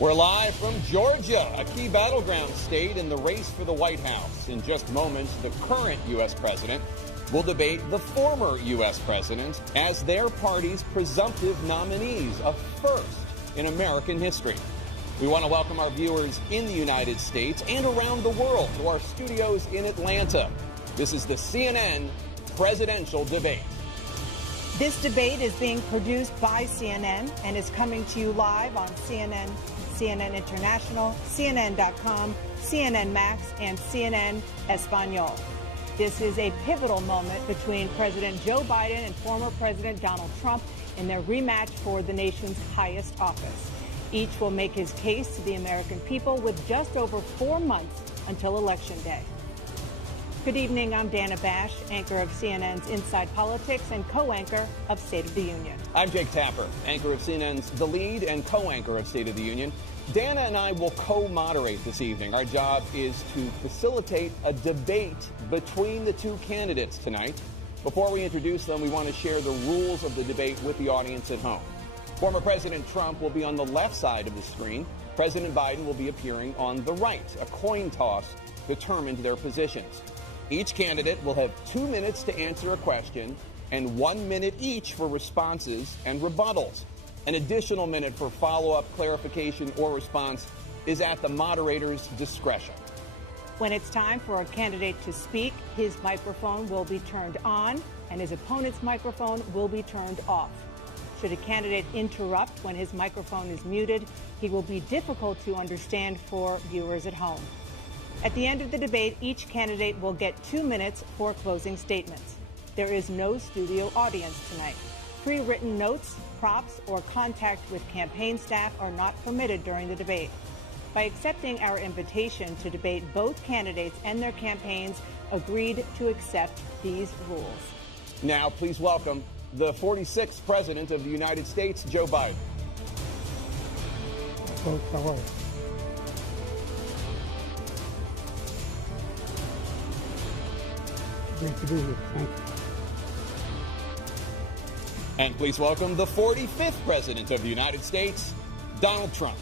We're live from Georgia, a key battleground state in the race for the White House. In just moments, the current U.S. president will debate the former U.S. president as their party's presumptive nominees, a first in American history. We want to welcome our viewers in the United States and around the world to our studios in Atlanta. This is the CNN presidential debate. This debate is being produced by CNN and is coming to you live on CNN, CNN International, CNN.com, CNN Max, and CNN Espanol. This is a pivotal moment between President Joe Biden and former President Donald Trump in their rematch for the nation's highest office. Each will make his case to the American people with just over 4 months until Election Day. Good evening, I'm Dana Bash, anchor of CNN's Inside Politics and co-anchor of State of the Union. I'm Jake Tapper, anchor of CNN's The Lead and co-anchor of State of the Union. Dana and I will co-moderate this evening. Our job is to facilitate a debate between the two candidates tonight. Before we introduce them, we want to share the rules of the debate with the audience at home. Former President Trump will be on the left side of the screen. President Biden will be appearing on the right. A coin toss determined their positions. Each candidate will have 2 minutes to answer a question and 1 minute each for responses and rebuttals. An additional minute for follow-up, clarification, or response is at the moderator's discretion. When it's time for a candidate to speak, his microphone will be turned on and his opponent's microphone will be turned off. Should a candidate interrupt when his microphone is muted, he will be difficult to understand for viewers at home. At the end of the debate, each candidate will get 2 minutes for closing statements. There is no studio audience tonight. Pre-written notes, props, or contact with campaign staff are not permitted during the debate. By accepting our invitation to debate, both candidates and their campaigns agreed to accept these rules. Now, please welcome the 46th President of the United States, Joe Biden. Folks, how are you? Great to be here. Thank you. And please welcome the 45th President of the United States, Donald Trump.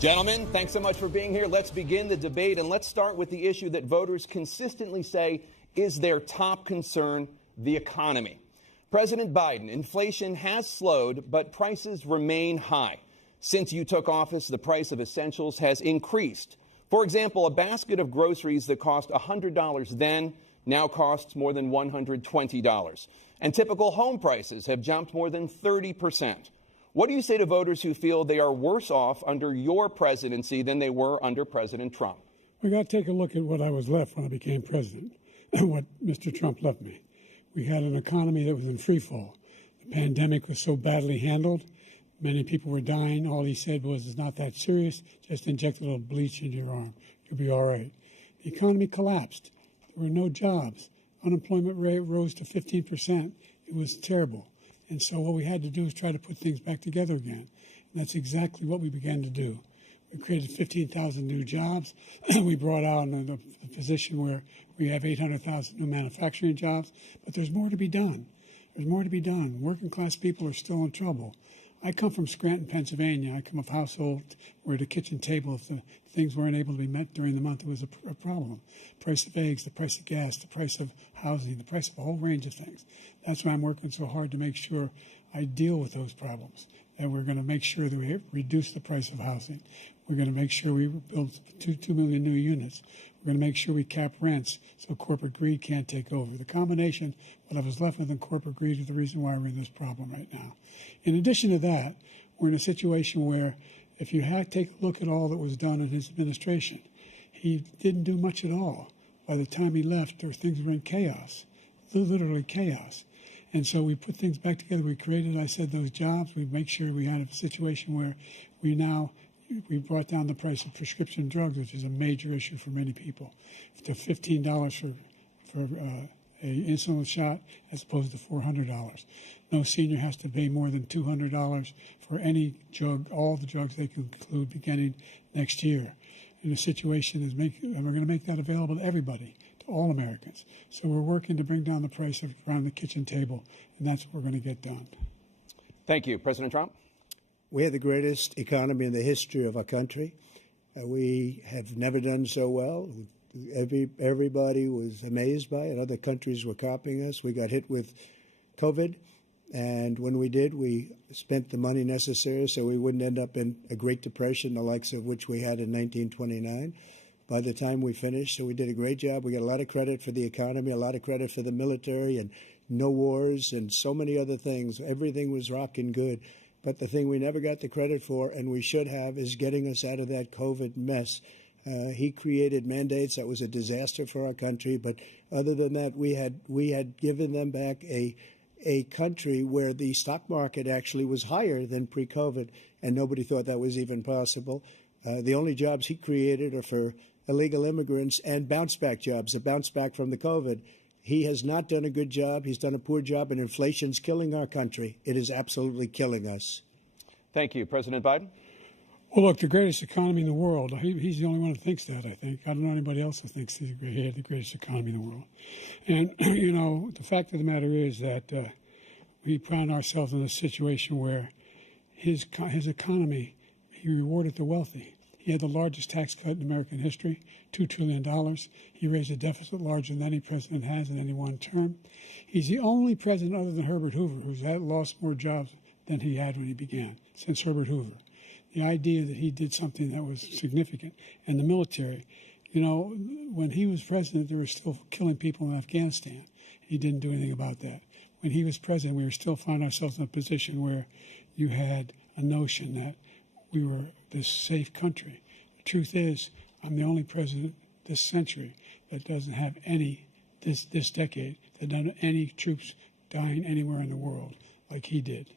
Gentlemen, thanks so much for being here. Let's begin the debate, and let's start with the issue that voters consistently say is their top concern, the economy. President Biden, inflation has slowed, but prices remain high. Since you took office, the price of essentials has increased. For example, a basket of groceries that cost $100 then now costs more than $120. And typical home prices have jumped more than 30%. What do you say to voters who feel they are worse off under your presidency than they were under President Trump? We got to take a look at what I was left when I became president and what Mr. Trump left me. We had an economy that was in free fall. The pandemic was so badly handled. Many people were dying. All he said was, it's not that serious. Just inject a little bleach into your arm. You'll be all right. The economy collapsed. There were no jobs. Unemployment rate rose to 15%. It was terrible. And so what we had to do was try to put things back together again. And that's exactly what we began to do. We created 15,000 new jobs. We brought out a position where we have 800,000 new manufacturing jobs. But there's more to be done. There's more to be done. Working class people are still in trouble. I come from Scranton, Pennsylvania. I come from a household where the kitchen table, if the things weren't able to be met during the month, it was a problem. Price of eggs, the price of gas, the price of housing, the price of a whole range of things. That's why I'm working so hard to make sure I deal with those problems. And we're going to make sure that we reduce the price of housing. We're going to make sure we build 2 million new units. We're going to make sure we cap rents so corporate greed can't take over. The combination, what I was left with in corporate greed, is the reason why we're in this problem right now. In addition to that, we're in a situation where if you take a look at all that was done in his administration, he didn't do much at all. By the time he left, things were in chaos, literally chaos. And so we put things back together. We created, I said, those jobs. We make sure we had a situation where we brought down the price of prescription drugs, which is a major issue for many people, to $15 for an insulin shot as opposed to $400. No senior has to pay more than $200 for any drug, all the drugs they can include beginning next year. in a situation and we're going to make that available to everybody, to all Americans. So we're working to bring down the price around the kitchen table, and that's what we're going to get done. Thank you. President Trump? We had the greatest economy in the history of our country. We have never done so well. Everybody was amazed by it. Other countries were copying us. We got hit with COVID, and when we did, we spent the money necessary so we wouldn't end up in a Great Depression, the likes of which we had in 1929. By the time we finished, so we did a great job. We got a lot of credit for the economy, a lot of credit for the military, and no wars, and so many other things. Everything was rocking good. But the thing we never got the credit for, and we should have, is getting us out of that COVID mess. He created mandates that was a disaster for our country. But other than that, we had given them back a country where the stock market actually was higher than pre-COVID, and nobody thought that was even possible. The only jobs he created are for illegal immigrants and bounce-back jobs, a bounce-back from the COVID. He has not done a good job. He's done a poor job, and inflation's killing our country. It is absolutely killing us. Thank you. President Biden? Well, look, the greatest economy in the world, he's the only one who thinks that, I think. I don't know anybody else who thinks he had the greatest economy in the world. And, you know, the fact of the matter is that we found ourselves in a situation where his economy, he rewarded the wealthy. He had the largest tax cut in American history, $2 trillion. He raised a deficit larger than any president has in any one term. He's the only president other than Herbert Hoover who's lost more jobs than he had when he began, since Herbert Hoover. The idea that he did something that was significant. And the military, you know, when he was president, they were still killing people in Afghanistan. He didn't do anything about that. When he was president, we were still finding ourselves in a position where you had a notion that we were this safe country. The truth is, I'm the only president this century that doesn't have this decade, that doesn't have any troops dying anywhere in the world like he did.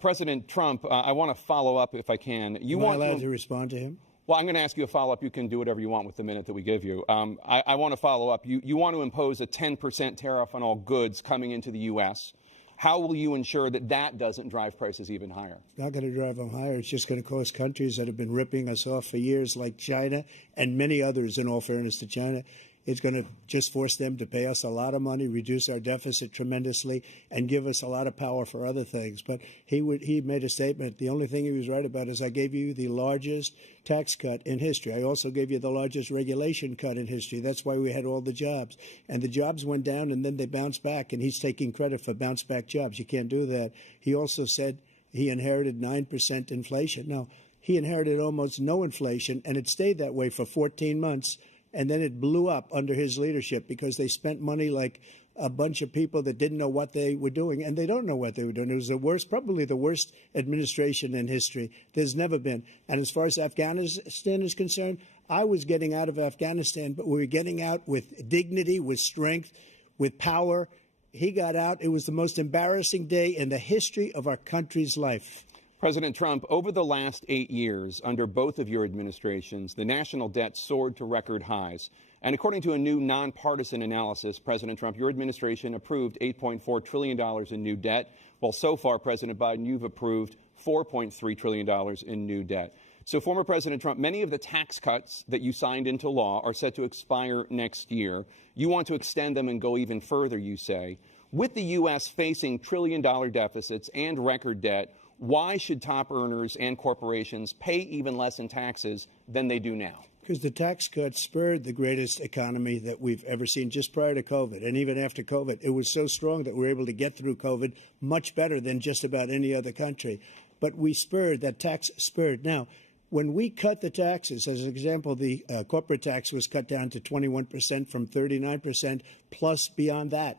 President Trump, I want to follow up if I can. Am I allowed to respond to him? Well, I'm going to ask you a follow-up. You can do whatever you want with the minute that we give you. I want to follow up. You want to impose a 10% tariff on all goods coming into the U.S. How will you ensure that that doesn't drive prices even higher? It's not going to drive them higher. It's just going to cost countries that have been ripping us off for years, like China and many others, in all fairness to China. It's going to just force them to pay us a lot of money, reduce our deficit tremendously, and give us a lot of power for other things. But he made a statement. The only thing he was right about is I gave you the largest tax cut in history. I also gave you the largest regulation cut in history. That's why we had all the jobs. And the jobs went down, and then they bounced back, and he's taking credit for bounce-back jobs. You can't do that. He also said he inherited 9% inflation. Now, he inherited almost no inflation, and it stayed that way for 14 months. And then it blew up under his leadership because they spent money like a bunch of people that didn't know what they were doing, and they don't know what they were doing. It was the worst, probably the worst administration in history. There's never been. And as far as Afghanistan is concerned, I was getting out of Afghanistan, but we were getting out with dignity, with strength, with power. He got out. It was the most embarrassing day in the history of our country's life. President Trump, over the last 8 years, under both of your administrations, the national debt soared to record highs. And according to a new nonpartisan analysis, President Trump, your administration approved $8.4 trillion in new debt, while so far, President Biden, you've approved $4.3 trillion in new debt. So, former President Trump, many of the tax cuts that you signed into law are set to expire next year. You want to extend them and go even further, you say. With the U.S. facing trillion-dollar deficits and record debt, why should top earners and corporations pay even less in taxes than they do now? Because the tax cuts spurred the greatest economy that we've ever seen just prior to COVID. And even after COVID, it was so strong that we were able to get through COVID much better than just about any other country. But we spurred, that tax spurred. Now, when we cut the taxes, as an example, the corporate tax was cut down to 21% from 39%, plus beyond that.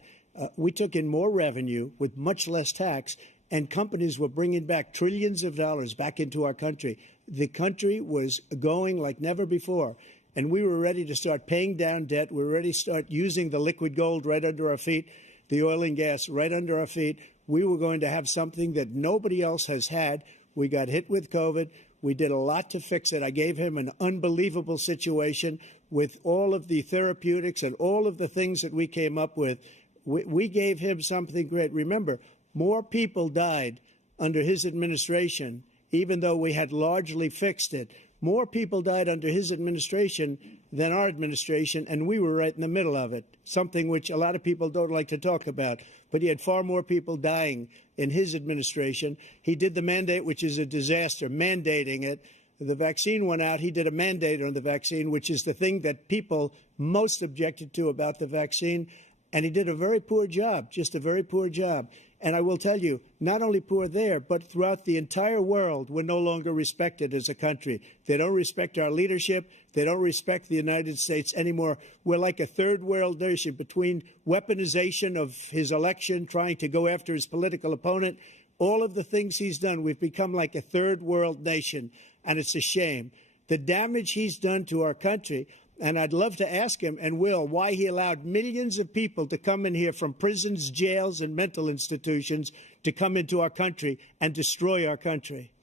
We took in more revenue with much less tax, and companies were bringing back trillions of dollars back into our country. The country was going like never before, and we were ready to start paying down debt. We were ready to start using the liquid gold right under our feet, the oil and gas right under our feet. We were going to have something that nobody else has had. We got hit with COVID. We did a lot to fix it. I gave him an unbelievable situation with all of the therapeutics and all of the things that we came up with. We gave him something great. Remember, more people died under his administration, even though we had largely fixed it. More people died under his administration than our administration, and we were right in the middle of it, something which a lot of people don't like to talk about. But he had far more people dying in his administration. He did the mandate, which is a disaster, mandating it. The vaccine went out. He did a mandate on the vaccine, which is the thing that people most objected to about the vaccine. And he did a very poor job, just a very poor job. And I will tell you, not only poor there, but throughout the entire world, we're no longer respected as a country. They don't respect our leadership. They don't respect the United States anymore. We're like a third world nation between weaponization of his election, trying to go after his political opponent, all of the things he's done. We've become like a third world nation, and it's a shame. The damage he's done to our country. And I'd love to ask him, and will, why he allowed millions of people to come in here from prisons, jails, and mental institutions to come into our country and destroy our country.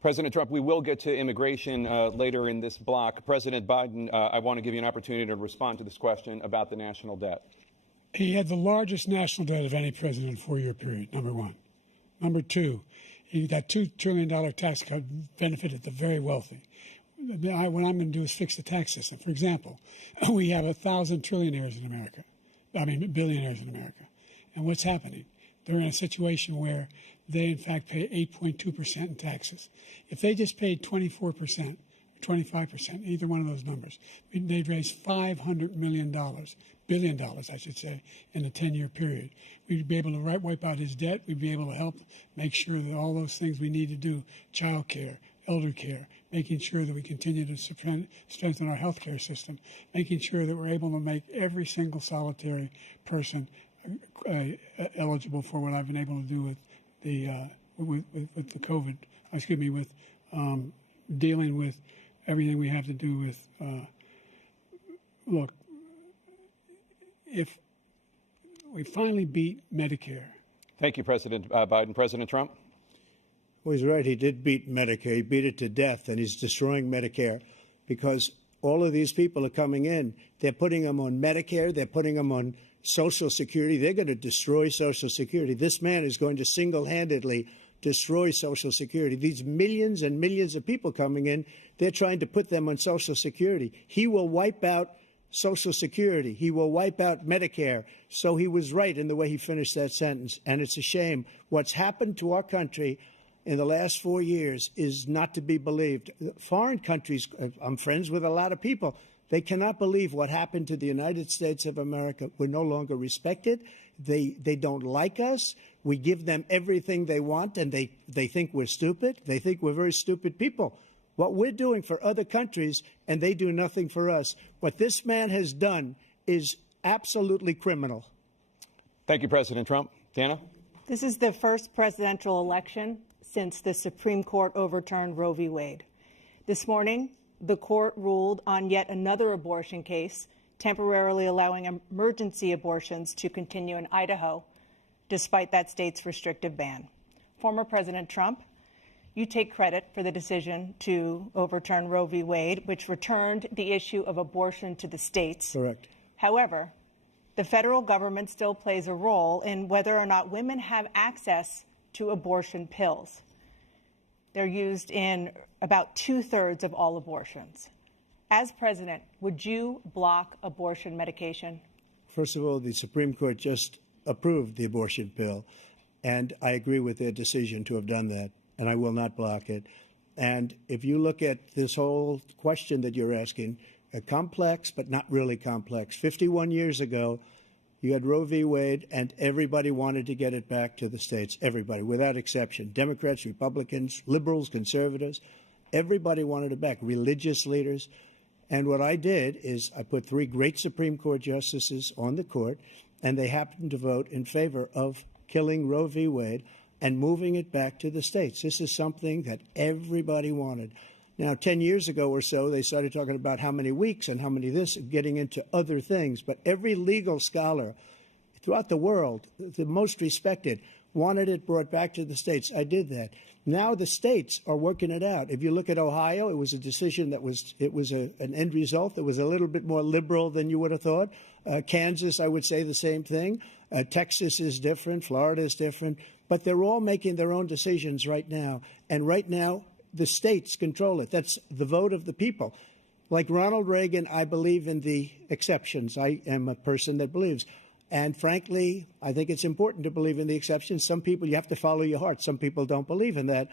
President Trump, we will get to immigration later in this block. President Biden, I want to give you an opportunity to respond to this question about the national debt. He had the largest national debt of any president in a 4-year period, number one. Number two, that $2 trillion tax cut benefited the very wealthy. What I'm going to do is fix the tax system. For example, we have 1,000 trillionaires in America. Billionaires in America. And what's happening? They're in a situation where they, in fact, pay 8.2% in taxes. If they just paid 24%, 25%, either one of those numbers, they'd raise $500 billion, I should say, in a 10-year period. We'd be able to wipe out his debt. We'd be able to help make sure that all those things we need to do, child care, elder care, making sure that we continue to strengthen our health care system, making sure that we're able to make every single solitary person eligible for what I've been able to do with the COVID, with dealing with everything we have to do with, look, if we finally beat Medicare. Thank you, President Biden. President Trump? Well, he's right. He did beat Medicare. He beat it to death, and he's destroying Medicare because all of these people are coming in. They're putting them on Medicare. They're putting them on Social Security. They're going to destroy Social Security. This man is going to single-handedly destroy Social Security. These millions and millions of people coming in, they're trying to put them on Social Security. He will wipe out Social Security. He will wipe out Medicare. So he was right in the way he finished that sentence, and it's a shame. What's happened to our country in the last 4 years is not to be believed. Foreign countries, I'm friends with a lot of people, they cannot believe what happened to the United States of America. We're no longer respected. They don't like us. We give them everything they want, and they think we're stupid. They think we're very stupid people. What we're doing for other countries, and they do nothing for us. What this man has done is absolutely criminal. Thank you, President Trump. Dana? This is the first presidential election since the Supreme Court overturned Roe v. Wade. This morning, the court ruled on yet another abortion case, temporarily allowing emergency abortions to continue in Idaho, despite that state's restrictive ban. Former President Trump, you take credit for the decision to overturn Roe v. Wade, which returned the issue of abortion to the states. Correct. However, the federal government still plays a role in whether or not women have access to abortion pills. They're used in about 2/3 of all abortions. As president, would you block abortion medication? First of all, the Supreme Court just approved the abortion pill, and I agree with their decision to have done that, and I will not block it. And if you look at this whole question that you're asking, complex but not really complex. 51 years ago, you had Roe v. Wade, and everybody wanted to get it back to the states. Everybody, without exception. Democrats, Republicans, liberals, conservatives. Everybody wanted it back. Religious leaders. And what I did is I put 3 great Supreme Court justices on the court, and they happened to vote in favor of killing Roe v. Wade and moving it back to the states. This is something that everybody wanted. Now, 10 years ago or so, they started talking about how many weeks and how many this, getting into other things. But every legal scholar throughout the world, the most respected, wanted it brought back to the states. I did that. Now the states are working it out. If you look at Ohio, it was a decision that was an end result that was a little bit more liberal than you would have thought. Kansas, I would say the same thing. Texas is different. Florida is different. But they're all making their own decisions right now. And right now, the states control it. That's the vote of the people. Like Ronald Reagan, I believe in the exceptions. I am a person that believes. And frankly, I think it's important to believe in the exceptions. Some people, you have to follow your heart. Some people don't believe in that.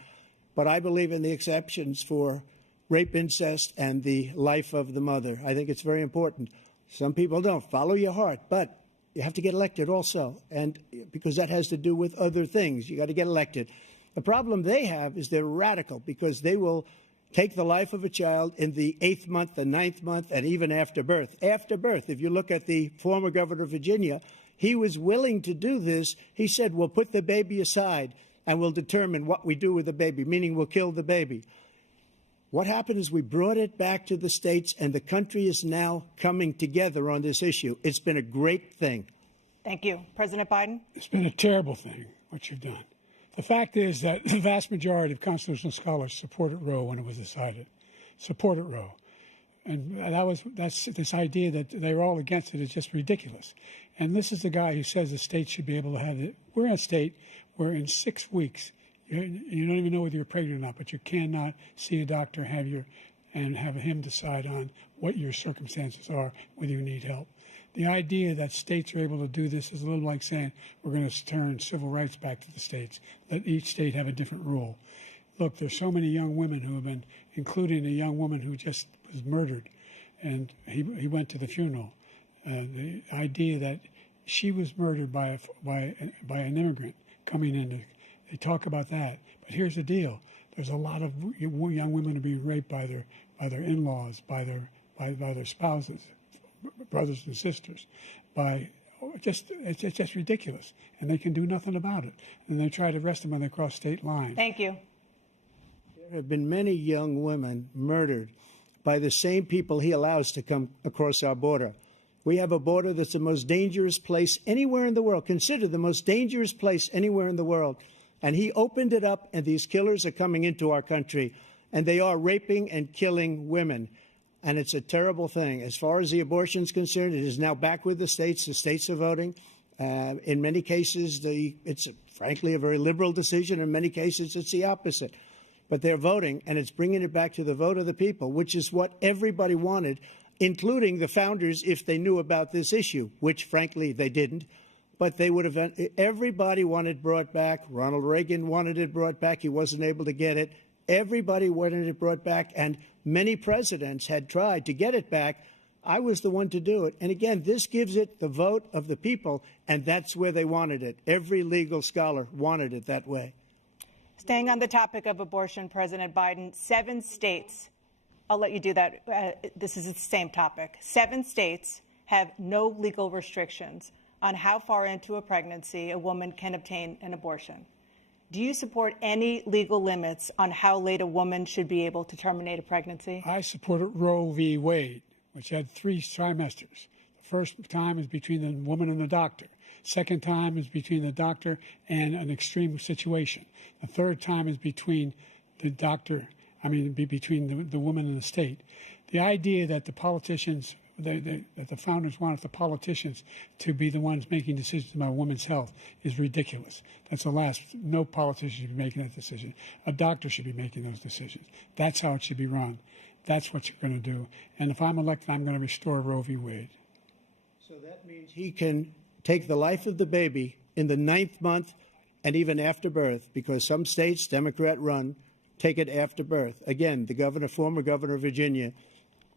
But I believe in the exceptions for rape, incest, and the life of the mother. I think it's very important. Some people don't. Follow your heart. But you have to get elected also. And because that has to do with other things. You got to get elected. The problem they have is they're radical because they will take the life of a child in the 8th month, the 9th month, and even after birth. After birth, if you look at the former governor of Virginia, he was willing to do this. He said, we'll put the baby aside and we'll determine what we do with the baby, meaning we'll kill the baby. What happened is we brought it back to the states, and the country is now coming together on this issue. It's been a great thing. Thank you. President Biden? It's been a terrible thing, what you've done. The fact is that the vast majority of constitutional scholars supported Roe when it was decided, supported Roe. And that's this idea that they're all against it is just ridiculous. And this is the guy who says the state should be able to have it. We're in a state where in 6 weeks, you don't even know whether you're pregnant or not, but you cannot see a doctor, and have him decide on what your circumstances are, whether you need help. The idea that states are able to do this is a little like saying we're going to turn civil rights back to the states, let each state have a different rule. Look, there's so many young women who have been, including a young woman who just was murdered, and he went to the funeral. The idea that she was murdered by an immigrant coming in, they talk about that. But here's the deal: there's a lot of young women who are being raped by their in-laws, by their spouses, brothers and sisters, it's just ridiculous, and they can do nothing about it. And they try to arrest them when they cross state lines. Thank you. There have been many young women murdered by the same people he allows to come across our border. We have a border that's the most dangerous place anywhere in the world, considered the most dangerous place anywhere in the world. And he opened it up, and these killers are coming into our country, and they are raping and killing women. And it's a terrible thing. As far as the abortion is concerned, it is now back with the states. The states are voting. In many cases, it's frankly a very liberal decision. In many cases, it's the opposite. But they're voting, and it's bringing it back to the vote of the people, which is what everybody wanted, including the founders, if they knew about this issue, which, frankly, they didn't. But they would have. Everybody wanted it brought back. Ronald Reagan wanted it brought back. He wasn't able to get it. Everybody wanted it brought back, and many presidents had tried to get it back. I was the one to do it. And again, this gives it the vote of the people, and that's where they wanted it. Every legal scholar wanted it that way. Staying on the topic of abortion, President Biden, 7 states, I'll let you do that. This is the same topic. 7 states have no legal restrictions on how far into a pregnancy a woman can obtain an abortion. Do you support any legal limits on how late a woman should be able to terminate a pregnancy? I supported Roe v. Wade, which had 3 trimesters. The first time is between the woman and the doctor. Second time is between the doctor and an extreme situation. The third time is between the doctor, between the woman and the state. The idea that the politicians, that the founders wanted the politicians to be the ones making decisions about women's health is ridiculous. That's the last. No politician should be making that decision. A doctor should be making those decisions. That's how it should be run. That's what you're going to do. And if I'm elected, I'm going to restore Roe v. Wade. So that means he can take the life of the baby in the 9th month and even after birth, because some states, Democrat run, take it after birth. Again, the former governor of Virginia,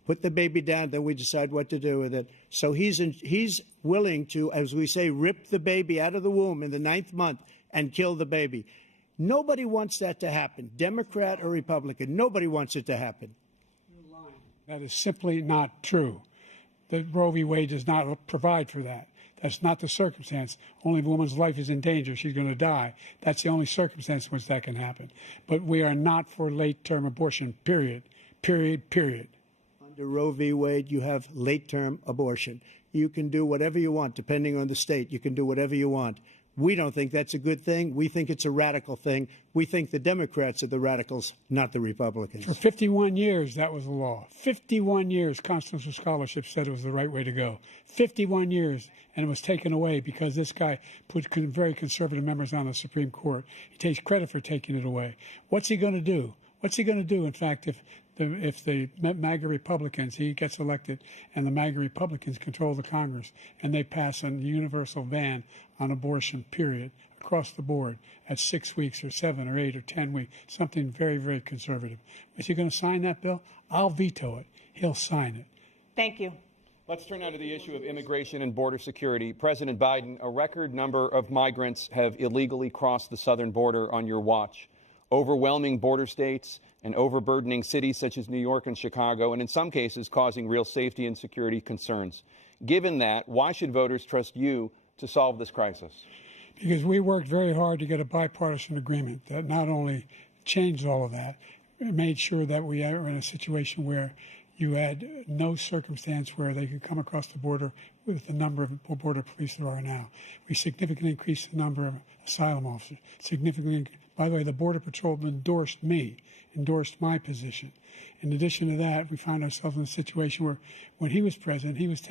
put the baby down, then we decide what to do with it. So he's willing to, as we say, rip the baby out of the womb in the 9th month and kill the baby. Nobody wants that to happen, Democrat or Republican. Nobody wants it to happen. You're lying. That is simply not true. The Roe v. Wade does not provide for that. That's not the circumstance. Only if a woman's life is in danger, she's going to die. That's the only circumstance in which that can happen. But we are not for late-term abortion, period. Period, period. Under Roe v. Wade, you have late-term abortion. You can do whatever you want, depending on the state. You can do whatever you want. We don't think that's a good thing. We think it's a radical thing. We think the Democrats are the radicals, not the Republicans. For 51 years, that was the law. 51 years, constitutional scholarship said it was the right way to go. 51 years, and it was taken away because this guy put very conservative members on the Supreme Court. He takes credit for taking it away. What's he going to do? What's he going to do? In fact, if the MAGA Republicans, he gets elected, and the MAGA Republicans control the Congress, and they pass a universal ban on abortion, period, across the board at 6 weeks or 7 or 8 or 10 weeks, something very, very conservative. Is he going to sign that bill? I'll veto it. He'll sign it. Thank you. Let's turn now to the issue of immigration and border security. President Biden, a record number of migrants have illegally crossed the southern border on your watch. Overwhelming border states and overburdening cities such as New York and Chicago, and in some cases causing real safety and security concerns. Given that, why should voters trust you to solve this crisis? Because we worked very hard to get a bipartisan agreement that not only changed all of that, it made sure that we are in a situation where you had no circumstance where they could come across the border with the number of border police there are now. We significantly increased the number of asylum officers. By the way, the Border Patrol endorsed my position. In addition to that, we found ourselves in a situation where when he was president, he was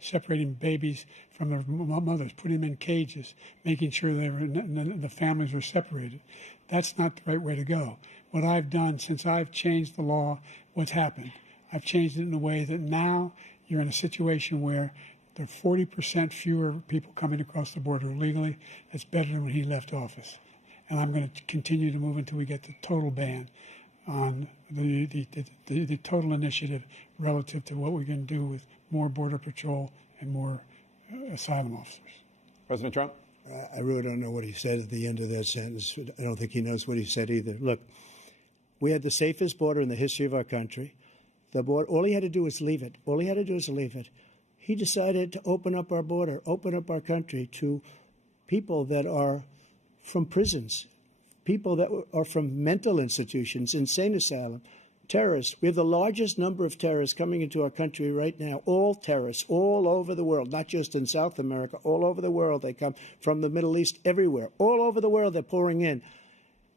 separating babies from their mothers, putting them in cages, making sure the families were separated. That's not the right way to go. What I've done since I've changed the law, what's happened? I've changed it in a way that now you're in a situation where there are 40% fewer people coming across the border illegally. That's better than when he left office. And I'm going to continue to move until we get the total ban on the total initiative relative to what we're going to do with more Border Patrol and more asylum officers. President Trump? I really don't know what he said at the end of that sentence. I don't think he knows what he said either. Look, we had the safest border in the history of our country. The border, all he had to do was leave it. All he had to do was leave it. He decided to open up our border, open up our country to people that are from prisons, people that are from mental institutions, insane asylum, terrorists. We have the largest number of terrorists coming into our country right now, all terrorists, all over the world, not just in South America, all over the world. They come from the Middle East, everywhere. All over the world, they're pouring in.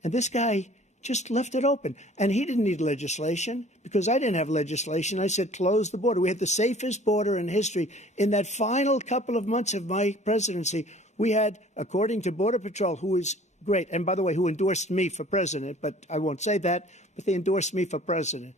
And this guy just left it open. And he didn't need legislation because I didn't have legislation. I said, close the border. We had the safest border in history. In that final couple of months of my presidency, we had, according to Border Patrol, who is great, and by the way, who endorsed me for president, but I won't say that, but they endorsed me for president.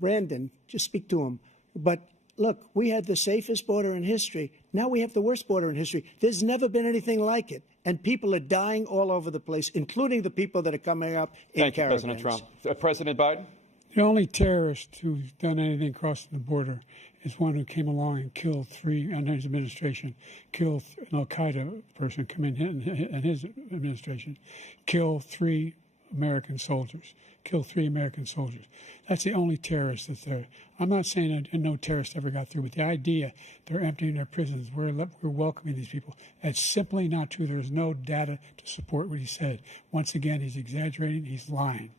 Brandon, just speak to him. But look, we had the safest border in history. Now we have the worst border in history. There's never been anything like it. And people are dying all over the place, including the people that are coming up in caravans. Thank you, President Trump. President Biden? The only terrorist who's done anything crossing the border is one who came along and killed under his administration, killed an al-Qaeda person in his administration, killed 3 American soldiers. That's the only terrorist that's there. I'm not saying that no terrorist ever got through, but the idea they're emptying their prisons, we're welcoming these people, that's simply not true. There's no data to support what he said. Once again, he's exaggerating, he's lying.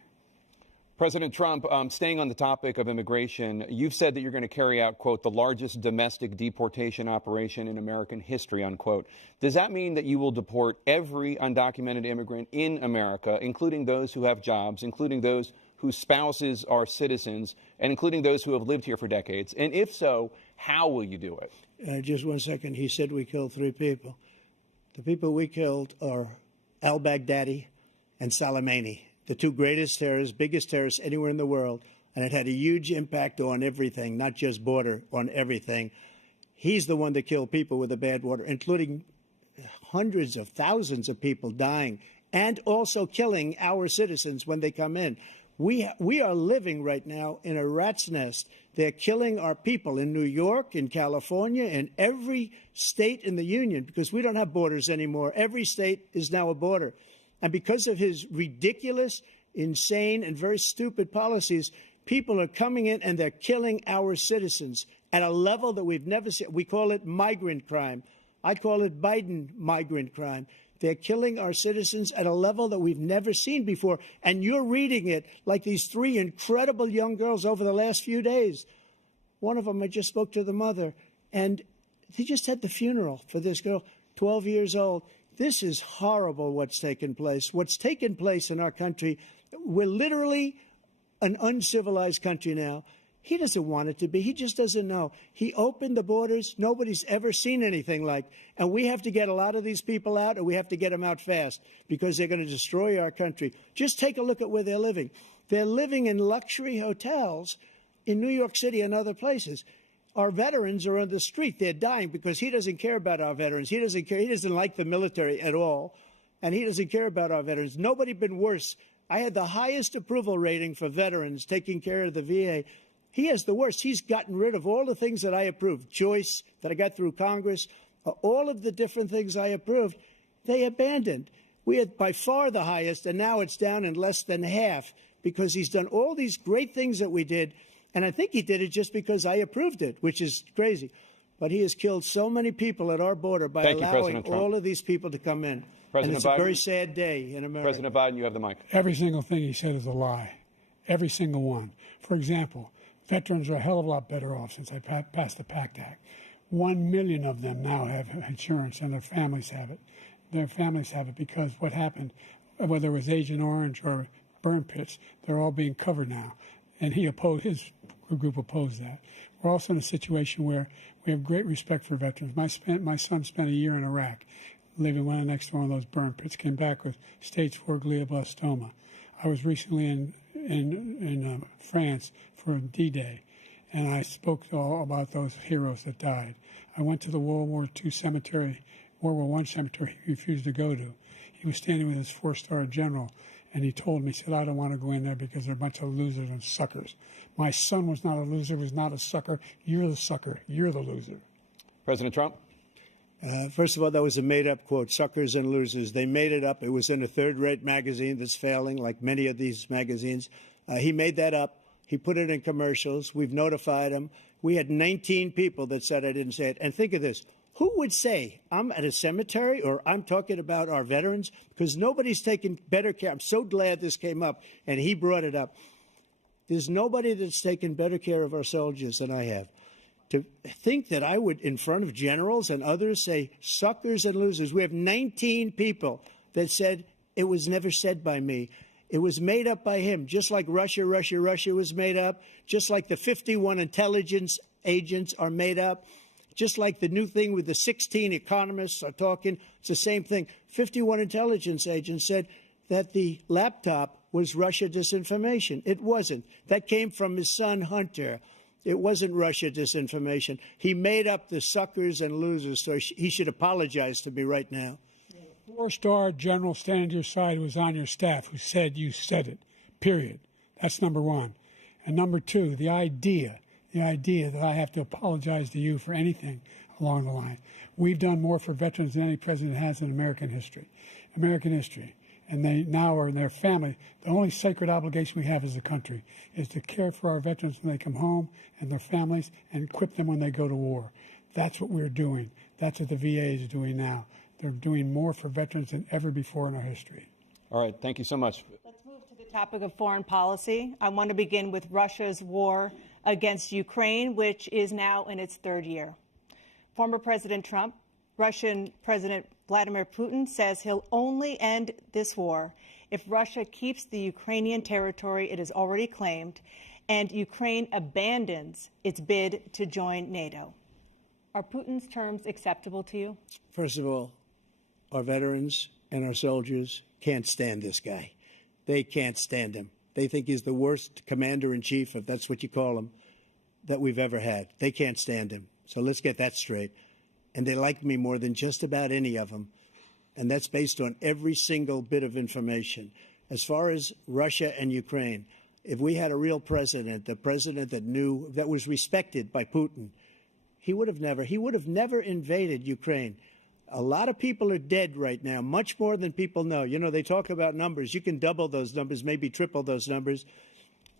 President Trump, staying on the topic of immigration, you've said that you're going to carry out, quote, the largest domestic deportation operation in American history, unquote. Does that mean that you will deport every undocumented immigrant in America, including those who have jobs, including those whose spouses are citizens, and including those who have lived here for decades? And if so, how will you do it? Just 1 second. He said we killed 3 people. The people we killed are al-Baghdadi and Soleimani, the 2 greatest terrorists, biggest terrorists anywhere in the world, and it had a huge impact on everything, not just border, on everything. He's the one that killed people with the bad water, including hundreds of thousands of people dying, and also killing our citizens when they come in. We are living right now in a rat's nest. They're killing our people in New York, in California, in every state in the union, because we don't have borders anymore. Every state is now a border. And because of his ridiculous, insane, and very stupid policies, people are coming in and they're killing our citizens at a level that we've never seen. We call it migrant crime. I call it Biden migrant crime. They're killing our citizens at a level that we've never seen before. And you're reading it like these 3 incredible young girls over the last few days. One of them, I just spoke to the mother, and they just had the funeral for this girl, 12 years old. This is horrible what's taken place. What's taken place in our country, we're literally an uncivilized country now. He doesn't want it to be. He just doesn't know. He opened the borders. Nobody's ever seen anything like. And we have to get a lot of these people out, and we have to get them out fast because they're going to destroy our country. Just take a look at where they're living. They're living in luxury hotels in New York City and other places. Our veterans are on the street. They're dying because he doesn't care about our veterans. He doesn't care. He doesn't like the military at all, and he doesn't care about our veterans. Nobody been worse. I had the highest approval rating for veterans taking care of the VA. He has the worst. He's gotten rid of all the things that I approved. Choice that I got through Congress, all of the different things I approved, they abandoned. We had by far the highest, and now it's down in less than half because he's done all these great things that we did. And I think he did it just because I approved it, which is crazy. But he has killed so many people at our border by allowing all of these people to come in. And it's a very sad day in America. President Biden, you have the mic. Every single thing he said is a lie. Every single one. For example, veterans are a hell of a lot better off since I passed the PACT Act. 1 million of them now have insurance, and their families have it. Their families have it because what happened, whether it was Agent Orange or burn pits, they're all being covered now. And his group opposed that. We're also in a situation where we have great respect for veterans. My son spent a year in Iraq, living right next to one of those burn pits, came back with stage 4 glioblastoma. I was recently in France for D-Day, and I spoke all about those heroes that died. I went to the World War I cemetery he refused to go to. He was standing with his 4-star general, and he told me, he said, I don't want to go in there because they're a bunch of losers and suckers. My son was not a loser, was not a sucker. You're the sucker. You're the loser. President Trump? First of all, that was a made-up quote, suckers and losers. They made it up. It was in a third-rate magazine that's failing, like many of these magazines. He made that up. He put it in commercials. We've notified him. We had 19 people that said I didn't say it. And think of this. Who would say I'm at a cemetery or I'm talking about our veterans? Because nobody's taken better care. I'm so glad this came up, and he brought it up. There's nobody that's taken better care of our soldiers than I have. To think that I would, in front of generals and others, say suckers and losers. We have 19 people that said it was never said by me. It was made up by him, just like Russia was made up, just like the 51 intelligence agents are made up. Just like the new thing with the 16 economists are talking, it's the same thing. 51 intelligence agents said that the laptop was Russia disinformation. It wasn't. That came from his son, Hunter. It wasn't Russia disinformation. He made up the suckers and losers, so he should apologize to me right now. 4-star general standing to your side who was on your staff who said you said it, period. That's number one. And number two, the idea that I have to apologize to you for anything along the line. We've done more for veterans than any president has in American history. And they now are in their family. The only sacred obligation we have as a country is to care for our veterans when they come home and their families and equip them when they go to war. That's what we're doing. That's what the VA is doing now. They're doing more for veterans than ever before in our history. All right. Thank you so much. Let's move to the topic of foreign policy. I want to begin with Russia's war against Ukraine, which is now in its 3rd year. Former President Trump, Russian President Vladimir Putin says he'll only end this war if Russia keeps the Ukrainian territory it has already claimed and Ukraine abandons its bid to join NATO. Are Putin's terms acceptable to you? First of all, our veterans and our soldiers can't stand this guy. They can't stand him. They think he's the worst commander-in-chief, if that's what you call him, that we've ever had. They can't stand him. So let's get that straight. And they like me more than just about any of them. And that's based on every single bit of information. As far as Russia and Ukraine, if we had a real president, the president that knew, that was respected by Putin, he would have never invaded Ukraine. A lot of people are dead right now, much more than people know. You know, they talk about numbers. You can double those numbers, maybe triple those numbers.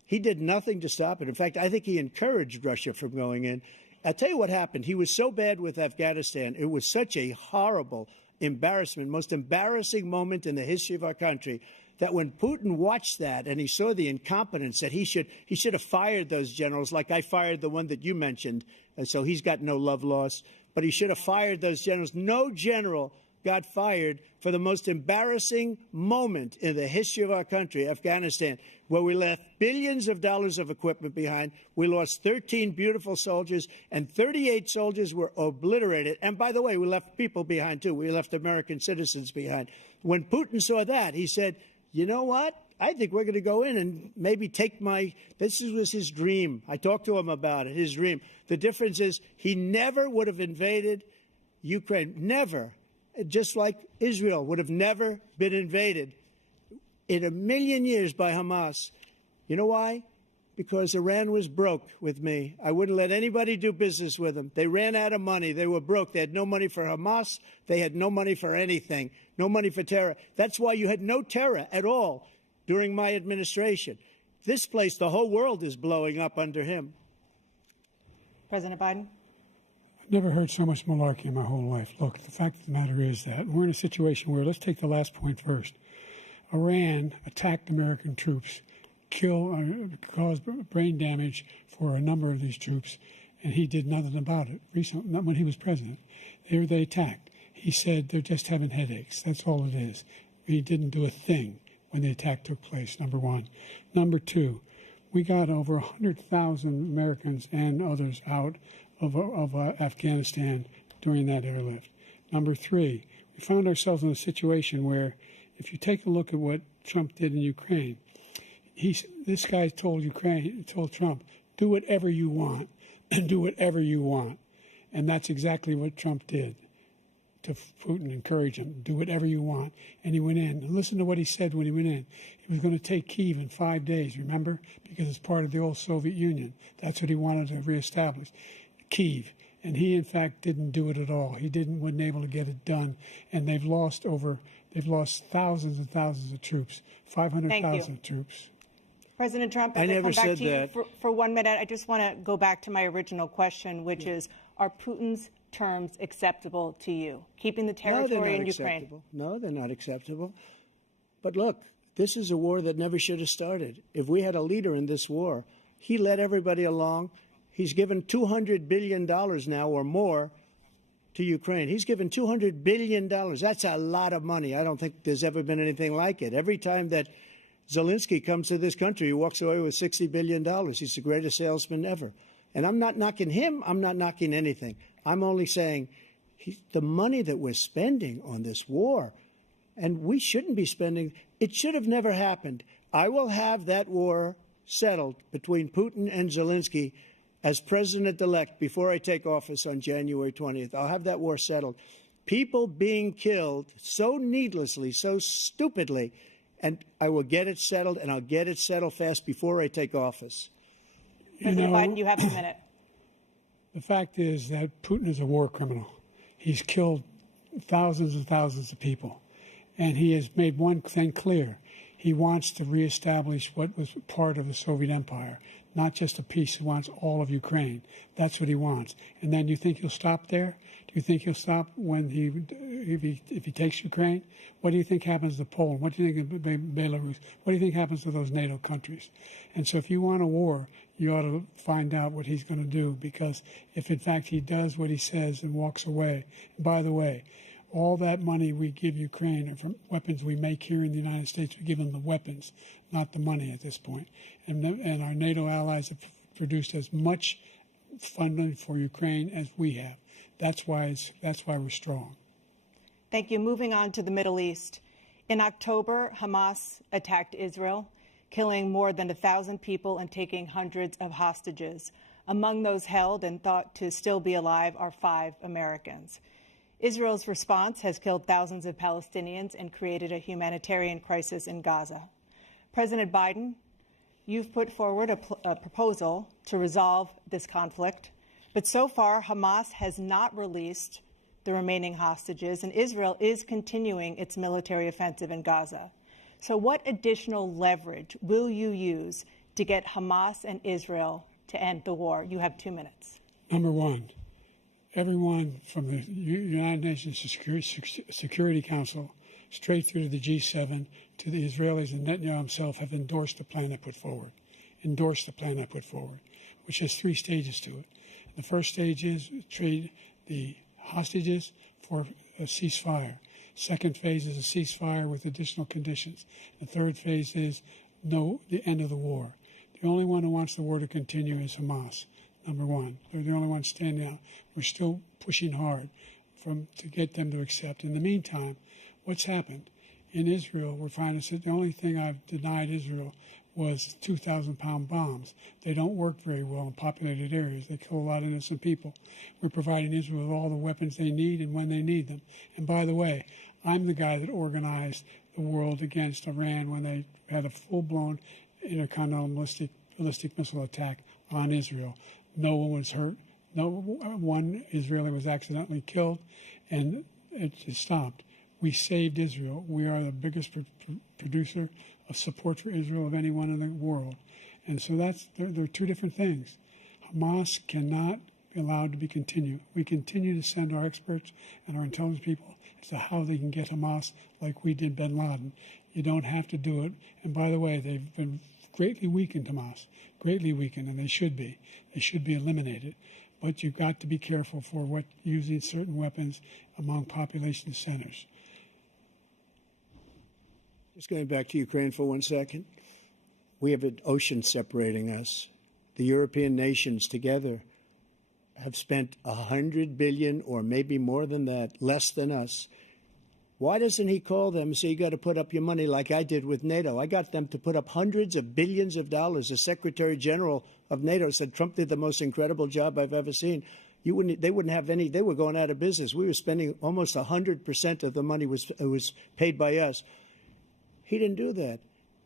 He did nothing to stop it. In fact, I think he encouraged Russia from going in. I'll tell you what happened. He was so bad with Afghanistan. It was such a horrible embarrassment, most embarrassing moment in the history of our country, that when Putin watched that and he saw the incompetence, that he should have fired those generals, like I fired the one that you mentioned. And so he's got no love lost. But he should have fired those generals. No general got fired for the most embarrassing moment in the history of our country, Afghanistan, where we left billions of dollars of equipment behind. We lost 13 beautiful soldiers, and 38 soldiers were obliterated. And by the way, we left people behind, too. We left American citizens behind. When Putin saw that, he said, you know what? I think we're going to go in and maybe take this was his dream. I talked to him about it, his dream. The difference is he never would have invaded Ukraine. Never. Just like Israel would have never been invaded in a million years by Hamas. You know why? Because Iran was broke with me. I wouldn't let anybody do business with them. They ran out of money. They were broke. They had no money for Hamas. They had no money for anything, no money for terror. That's why you had no terror at all during my administration. This place, the whole world is blowing up under him. President Biden? I've never heard so much malarkey in my whole life. Look, the fact of the matter is that we're in a situation where, let's take the last point first. Iran attacked American troops, caused brain damage for a number of these troops, and he did nothing about it. Recently, not when he was president. They attacked. He said they're just having headaches. That's all it is. He didn't do a thing when the attack took place, number one. Number 2, we got over 100,000 Americans and others out of Afghanistan during that airlift. Number 3, we found ourselves in a situation where, if you take a look at what Trump did in Ukraine, this guy told Trump, do whatever you want and do whatever you want. And that's exactly what Trump did to Putin, encourage him, do whatever you want. And he went in. And listen to what he said when he went in. He was going to take Kyiv in 5 days, remember? Because it's part of the old Soviet Union. That's what he wanted to reestablish, Kyiv. And he, in fact, didn't do it at all. He wasn't able to get it done. And they've lost thousands and thousands of troops, 500,000 troops. President Trump, I as never come back said to that. you for 1 minute, I just want to go back to my original question, which is, are Putin's terms acceptable to you? Keeping the territory in Ukraine? Acceptable. No, they're not acceptable. But look, this is a war that never should have started. If we had a leader in this war, he led everybody along. He's given $200 billion now or more to Ukraine. He's given $200 billion. That's a lot of money. I don't think there's ever been anything like it. Every time that Zelensky comes to this country, he walks away with $60 billion. He's the greatest salesman ever. And I'm not knocking him. I'm not knocking anything. I'm only saying the money that we're spending on this war, and we shouldn't be spending, it should have never happened. I will have that war settled between Putin and Zelensky as president-elect before I take office on January 20th. I'll have that war settled. People being killed so needlessly, so stupidly, and I will get it settled, and I'll get it settled fast before I take office. President Biden, you have a minute. The fact is that Putin is a war criminal. He's killed thousands and thousands of people. And he has made one thing clear. He wants to reestablish what was part of the Soviet Empire, not just a piece. He wants all of Ukraine. That's what he wants. And then you think he'll stop there? Do you think he'll stop when if he takes Ukraine? What do you think happens to Poland? What do you think of Belarus? What do you think happens to those NATO countries? And so if you want a war, you ought to find out what he's going to do, because if in fact he does what he says and walks away, and by the way, all that money we give Ukraine are from weapons we make here in the United States. We give them the weapons, not the money at this point. And our NATO allies have produced as much funding for Ukraine as we have. That's why we're strong. Thank you. Moving on to the Middle East. In October, Hamas attacked Israel, killing more than 1,000 people and taking hundreds of hostages. Among those held and thought to still be alive are 5 Americans. Israel's response has killed thousands of Palestinians and created a humanitarian crisis in Gaza. President Biden, you've put forward a proposal to resolve this conflict, but so far Hamas has not released the remaining hostages, and Israel is continuing its military offensive in Gaza. So what additional leverage will you use to get Hamas and Israel to end the war? You have 2 minutes. Number one, everyone from the United Nations Security Council straight through to the G7 to the Israelis and Netanyahu himself have endorsed the plan I put forward, which has 3 stages to it. The first stage is trade the hostages for a ceasefire. Second phase is a ceasefire with additional conditions. The third phase is the end of the war. The only one who wants the war to continue is Hamas. Number one, they're the only ones standing out. We're still pushing hard to get them to accept. In the meantime, what's happened? in Israel, we're finding that the only thing I've denied Israel was 2,000-pound bombs. They don't work very well in populated areas. They kill a lot of innocent people. We're providing Israel with all the weapons they need and when they need them. And by the way, I'm the guy that organized the world against Iran when they had a full-blown intercontinental ballistic missile attack on Israel. No one was hurt. No one Israeli was accidentally killed, and it stopped. We saved Israel. We are the biggest producer of support for Israel of anyone in the world. And so there are two different things. Hamas cannot be allowed to be continued. We continue to send our experts and our intelligence people as to how they can get Hamas like we did bin Laden. You don't have to do it. And by the way, they've been greatly weakened, Hamas, greatly weakened, and they should be. They should be eliminated. But you've got to be careful for using certain weapons among population centers. Just going back to Ukraine for 1 second. We have an ocean separating us. The European nations together have spent $100 billion, or maybe more than that, less than us. Why doesn't he call them and say, you got to put up your money like I did with NATO? I got them to put up hundreds of billions of dollars. The Secretary General of NATO said Trump did the most incredible job I've ever seen. They wouldn't have any. They were going out of business. We were spending almost 100% of the money was paid by us. He didn't do that.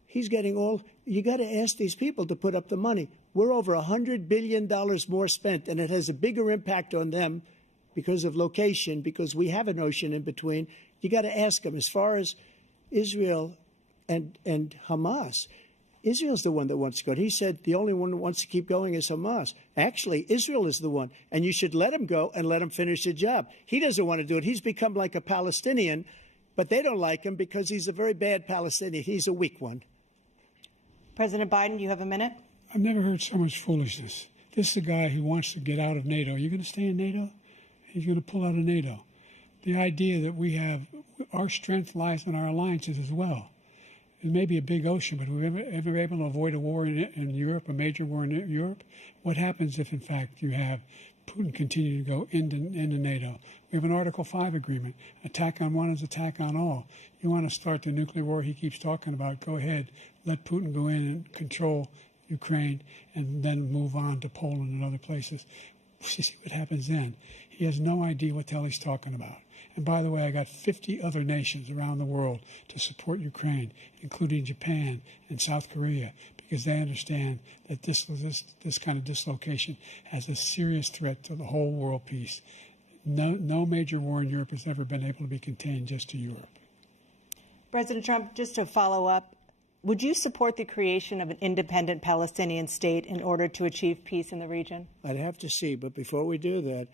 He's getting all. You got to ask these people to put up the money. We're over $100 billion more spent, and it has a bigger impact on them because of location, because we have an ocean in between. You got to ask them. As far as Israel and Hamas, Israel's the one that wants to go. He said the only one that wants to keep going is Hamas. Actually, Israel is the one, and you should let him go and let him finish the job. He doesn't want to do it. He's become like a Palestinian, but they don't like him because he's a very bad Palestinian. He's a weak one. President Biden, you have a minute. I've never heard so much foolishness. This is a guy who wants to get out of NATO. Are you going to stay in NATO? He's going to pull out of NATO. The idea that we have our strength lies in our alliances as well. It may be a big ocean, but we're ever able to avoid a war in Europe, a major war in Europe? What happens if, in fact, you have Putin continue to go into NATO? We have an Article 5 agreement. Attack on one is attack on all. You want to start the nuclear war he keeps talking about, go ahead. Let Putin go in and control Ukraine and then move on to Poland and other places. See what happens then. He has no idea what the hell he's talking about. And by the way, I got 50 other nations around the world to support Ukraine, including Japan and South Korea, because they understand that this kind of dislocation has a serious threat to the whole world peace. No major war in Europe has ever been able to be contained just to Europe. President Trump, just to follow up, would you support the creation of an independent Palestinian state in order to achieve peace in the region? I'd have to see, but before we do that,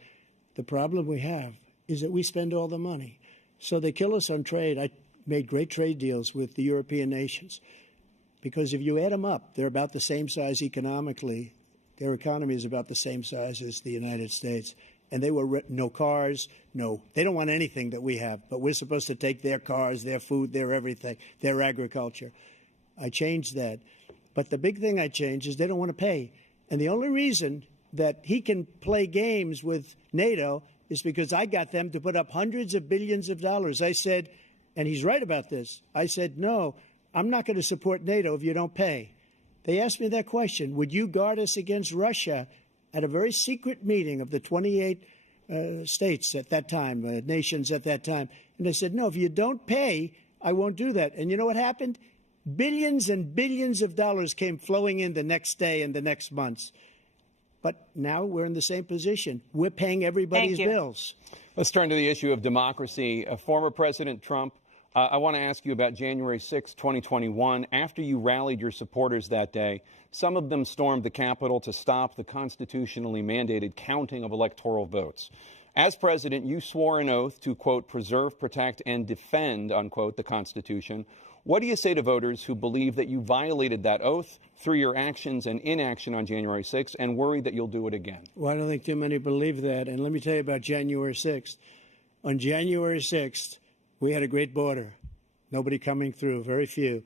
the problem we have is that we spend all the money. So they kill us on trade. I made great trade deals with the European nations because if you add them up, they're about the same size economically. Their economy is about the same size as the United States. And they were no cars, they don't want anything that we have, but we're supposed to take their cars, their food, their everything, their agriculture. I changed that. But the big thing I changed is they don't want to pay. And the only reason that he can play games with NATO is because I got them to put up hundreds of billions of dollars. I said, and he's right about this, I said, no, I'm not going to support NATO if you don't pay. They asked me that question, would you guard us against Russia, at a very secret meeting of the 28 states at that time, nations at that time. And I said, no, if you don't pay, I won't do that. And you know what happened? Billions and billions of dollars came flowing in the next day and the next months. But now we're in the same position. We're paying everybody's bills. Let's turn to the issue of democracy. Former President Trump, I want to ask you about January 6, 2021. After you rallied your supporters that day, some of them stormed the Capitol to stop the constitutionally mandated counting of electoral votes. As president, you swore an oath to, quote, preserve, protect, and defend, unquote, the Constitution. What do you say to voters who believe that you violated that oath through your actions and inaction on January 6th and worry that you'll do it again? Well, I don't think too many believe that. And let me tell you about January 6th. On January 6th, we had a great border. Nobody coming through, very few.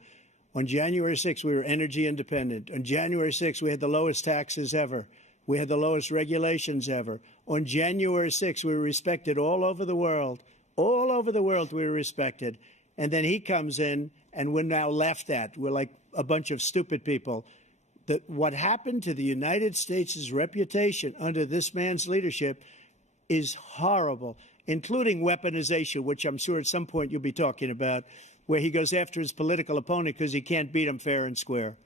On January 6th, we were energy independent. On January 6th, we had the lowest taxes ever. We had the lowest regulations ever. On January 6th, we were respected all over the world. All over the world, we were respected. And then he comes in, and we're now laughed at. We're like a bunch of stupid people. What happened to the United States' reputation under this man's leadership is horrible, including weaponization, which I'm sure at some point you'll be talking about, where he goes after his political opponent because he can't beat him fair and square.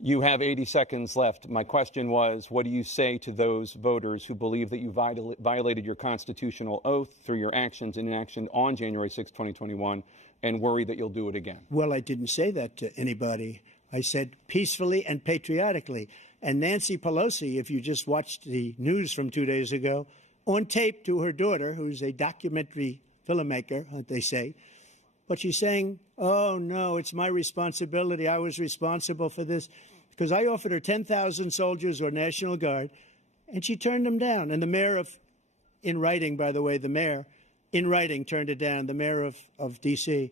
You have 80 seconds left. My question was, what do you say to those voters who believe that you violated your constitutional oath through your actions and inaction on January 6, 2021, and worry that you'll do it again? Well, I didn't say that to anybody. I said peacefully and patriotically. And Nancy Pelosi, if you just watched the news from 2 days ago, on tape to her daughter, who's a documentary filmmaker, they say, but she's saying, oh, no, it's my responsibility. I was responsible for this because I offered her 10,000 soldiers or National Guard, and she turned them down. And the mayor in writing, by the way, the mayor in writing turned it down, the mayor of D.C.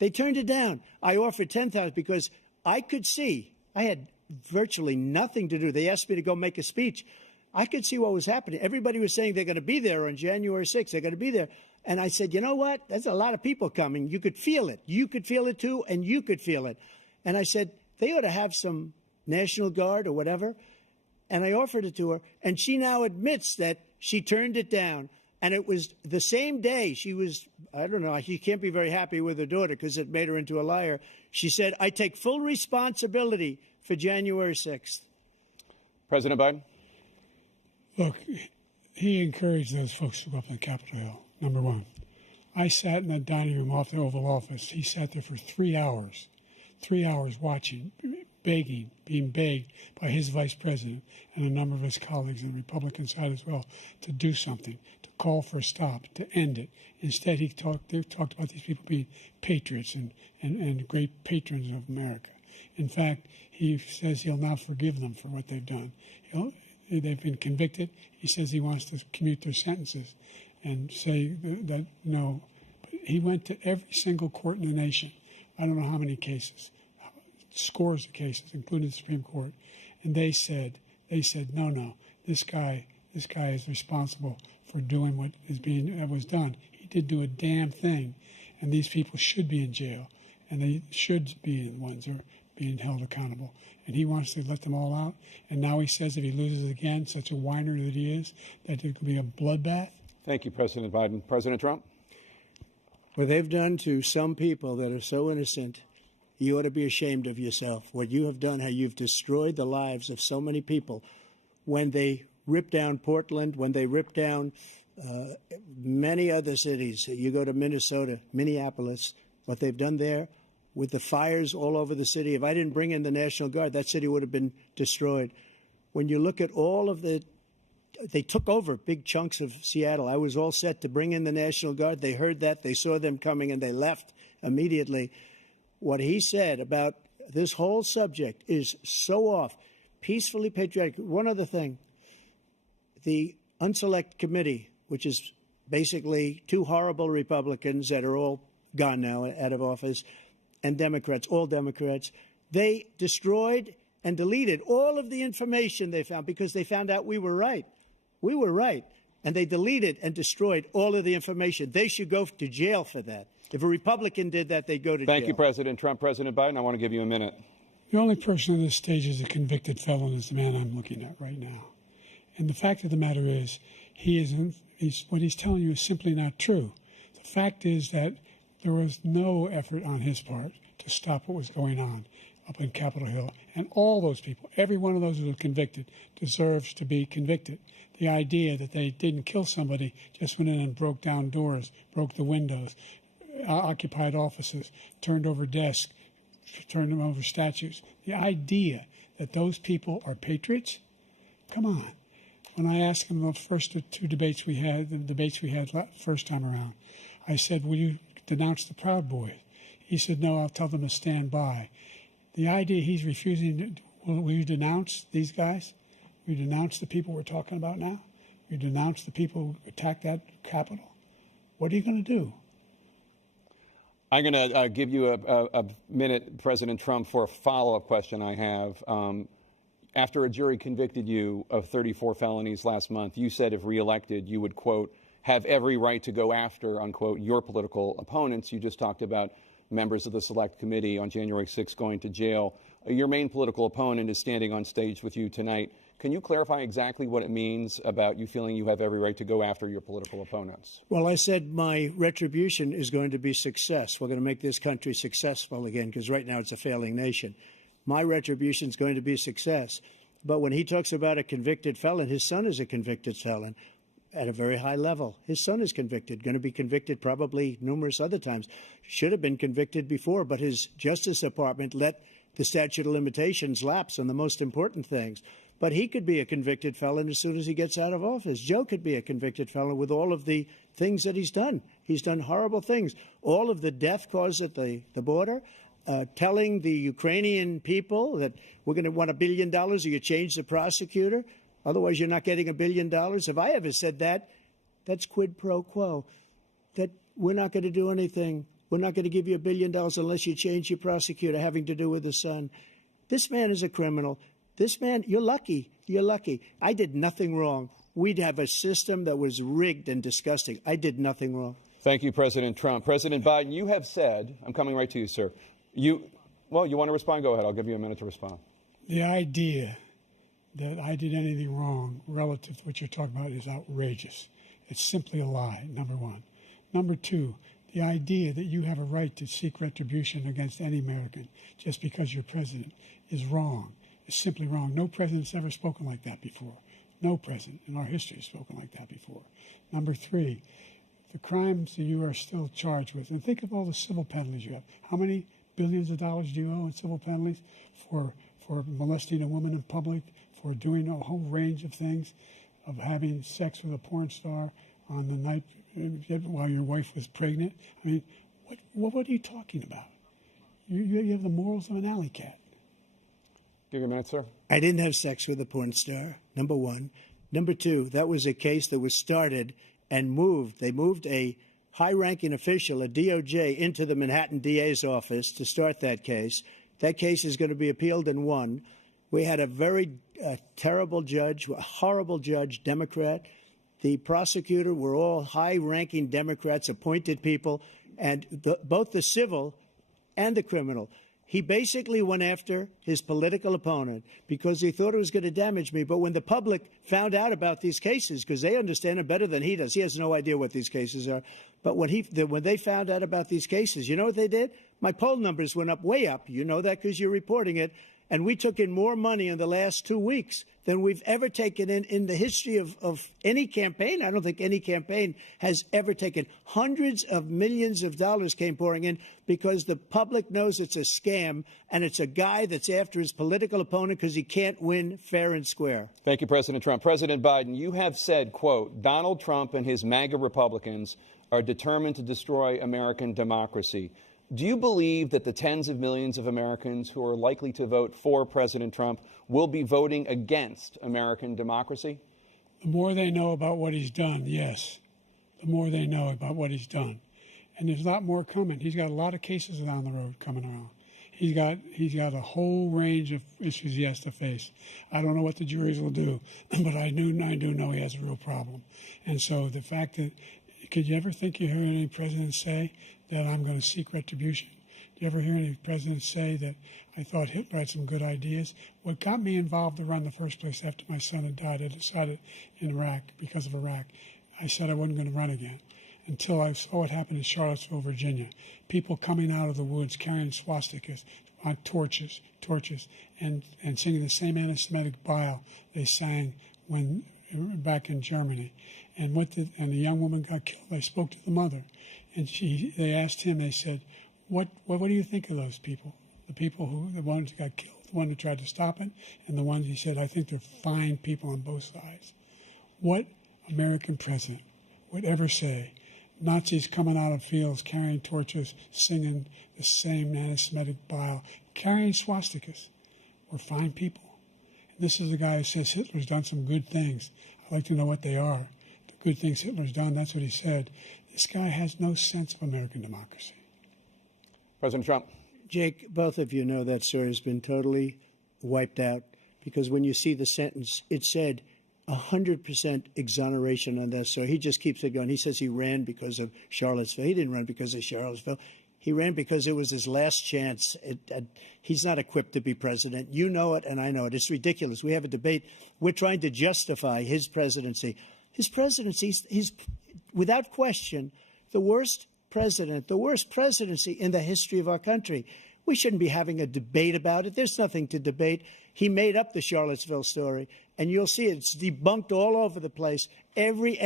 They turned it down. I offered 10,000 because I could see, I had virtually nothing to do. They asked me to go make a speech. I could see what was happening. Everybody was saying they're going to be there on January 6th. They're going to be there. And I said, you know what? There's a lot of people coming. You could feel it. You could feel it, too, and you could feel it. And I said, they ought to have some National Guard or whatever. And I offered it to her. And she now admits that she turned it down. And it was the same day she was, I don't know, she can't be very happy with her daughter because it made her into a liar. She said, I take full responsibility for January 6th. President Biden? Look, he encouraged those folks to go up to Capitol Hill, number one. I sat in that dining room off the Oval Office. He sat there for 3 hours watching, begging, being begged by his vice president and a number of his colleagues on the Republican side as well to do something, to call for a stop, to end it. Instead, they talked about these people being patriots and great patrons of America. In fact, he says he'll now forgive them for what they've done. They've been convicted. He says he wants to commute their sentences and say that no. But he went to every single court in the nation. I don't know how many cases, scores of cases, including the Supreme Court. And they said, no, this guy is responsible for doing what was done. He didn't do a damn thing. And these people should be in jail. And they should be the ones who are being held accountable. And he wants to let them all out. And now he says if he loses again, such a whiner that he is, that it could be a bloodbath. Thank you, President Biden. President Trump? What they've done to some people that are so innocent, you ought to be ashamed of yourself. What you have done, how you've destroyed the lives of so many people. When they ripped down Portland, when they ripped down many other cities, you go to Minnesota, Minneapolis, what they've done there, with the fires all over the city. If I didn't bring in the National Guard, that city would have been destroyed. When you look at all of they took over big chunks of Seattle. I was all set to bring in the National Guard. They heard that. They saw them coming, and they left immediately. What he said about this whole subject is so off. Peacefully patriotic. One other thing. The Unselect Committee, which is basically two horrible Republicans that are all gone now, out of office, and Democrats, all Democrats, they destroyed and deleted all of the information they found because they found out we were right. We were right. And they deleted and destroyed all of the information. They should go to jail for that. If a Republican did that, they'd go to jail. Thank you, President Trump. President Biden, I want to give you a minute. The only person on this stage is a convicted felon is the man I'm looking at right now. And the fact of the matter is, what he's telling you is simply not true. The fact is that there was no effort on his part to stop what was going on up in Capitol Hill. And all those people, every one of those who was convicted, deserves to be convicted. The idea that they didn't kill somebody, just went in and broke down doors, broke the windows, occupied offices, turned over desks, turned them over statues. The idea that those people are patriots? Come on. When I asked him the first two debates we had, first time around, I said, will you denounce the Proud Boys? He said, no, I'll tell them to stand by. The idea he's refusing, will you denounce these guys? Will you denounce the people we're talking about now? Will you denounce the people who attacked that Capitol? What are you going to do? I'm going to give you a minute, President Trump, for a follow-up question I have. After a jury convicted you of 34 felonies last month, you said if reelected, you would, quote, have every right to go after, unquote, your political opponents. You just talked about members of the Select Committee on January 6th going to jail. Your main political opponent is standing on stage with you tonight. Can you clarify exactly what it means about you feeling you have every right to go after your political opponents? Well, I said my retribution is going to be success. We're going to make this country successful again, because right now it's a failing nation. My retribution is going to be success. But when he talks about a convicted felon, his son is a convicted felon at a very high level. His son is convicted, going to be convicted probably numerous other times. Should have been convicted before, but his Justice Department let the statute of limitations lapse on the most important things. But he could be a convicted felon as soon as he gets out of office. Joe could be a convicted felon with all of the things that he's done. He's done horrible things. All of the death caused at the border, telling the Ukrainian people that we're going to want $1 billion or you change the prosecutor. Otherwise, you're not getting $1 billion. If I ever said that, that's quid pro quo, that we're not going to do anything. We're not going to give you $1 billion unless you change your prosecutor having to do with the son. This man is a criminal. This man, you're lucky. You're lucky. I did nothing wrong. We'd have a system that was rigged and disgusting. I did nothing wrong. Thank you, President Trump. President Biden, you have said, I'm coming right to you, sir. You want to respond? Go ahead. I'll give you a minute to respond. The idea that I did anything wrong relative to what you're talking about is outrageous. It's simply a lie, number one. Number two, the idea that you have a right to seek retribution against any American just because you're president is wrong. It's simply wrong. No president's ever spoken like that before. No president in our history has spoken like that before. Number three, the crimes that you are still charged with, and think of all the civil penalties you have. How many billions of dollars do you owe in civil penalties for molesting a woman in public, for doing a whole range of things, of having sex with a porn star on the night while your wife was pregnant? I mean, what are you talking about? You have the morals of an alley cat. Give you a minute, sir. I didn't have sex with a porn star, number one. Number two, that was a case that was started and moved. They moved a high-ranking official, a DOJ, into the Manhattan DA's office to start that case. That case is going to be appealed and won. We had a very terrible judge, a horrible judge, Democrat. The prosecutor were all high-ranking Democrats, appointed people, and both the civil and the criminal. He basically went after his political opponent because he thought it was going to damage me. But when the public found out about these cases, because they understand it better than he does, he has no idea what these cases are. But when they found out about these cases, you know what they did? My poll numbers went up, way up. You know that because you're reporting it. And we took in more money in the last 2 weeks than we've ever taken in the history of any campaign. I don't think any campaign has ever taken. Hundreds of millions of dollars came pouring in because the public knows it's a scam, and it's a guy that's after his political opponent because he can't win fair and square. Thank you, President Trump. President Biden, you have said, quote, Donald Trump and his MAGA Republicans are determined to destroy American democracy. Do you believe that the tens of millions of Americans who are likely to vote for President Trump will be voting against American democracy? The more they know about what he's done, yes. The more they know about what he's done. And there's a lot more coming. He's got a lot of cases down the road coming around. He's got a whole range of issues he has to face. I don't know what the juries will do, but I do know he has a real problem. And so the fact that, could you ever think you hear any president say that I'm going to seek retribution? Do you ever hear any president say that I thought Hitler had some good ideas? What got me involved to run in the first place after my son had died, I decided in Iraq, because of Iraq, I said I wasn't going to run again until I saw what happened in Charlottesville, Virginia. People coming out of the woods carrying swastikas on torches, and singing the same anti-Semitic bile they sang when back in Germany. And the young woman got killed. I spoke to the mother, and they asked him. They said, "What do you think of those people? The ones who got killed, the one who tried to stop it, and the ones," he said, "I think they're fine people on both sides." What American president would ever say, Nazis coming out of fields carrying torches, singing the same anti-Semitic bile, carrying swastikas, were fine people? And this is the guy who says Hitler's done some good things. I'd like to know what they are. The good things Hitler's done, that's what he said. This guy has no sense of American democracy. President Trump. Jake, both of you know that story has been totally wiped out because when you see the sentence, it said, 100% exoneration on this. So he just keeps it going. He says he ran because of Charlottesville. He didn't run because of Charlottesville. He ran because it was his last chance. He's not equipped to be president. You know it, and I know it. It's ridiculous. We have a debate. We're trying to justify his presidency. His presidency, he's without question the worst president, the worst presidency in the history of our country. We shouldn't be having a debate about it. There's nothing to debate. He made up the Charlottesville story, and you'll see it's debunked all over the place. Every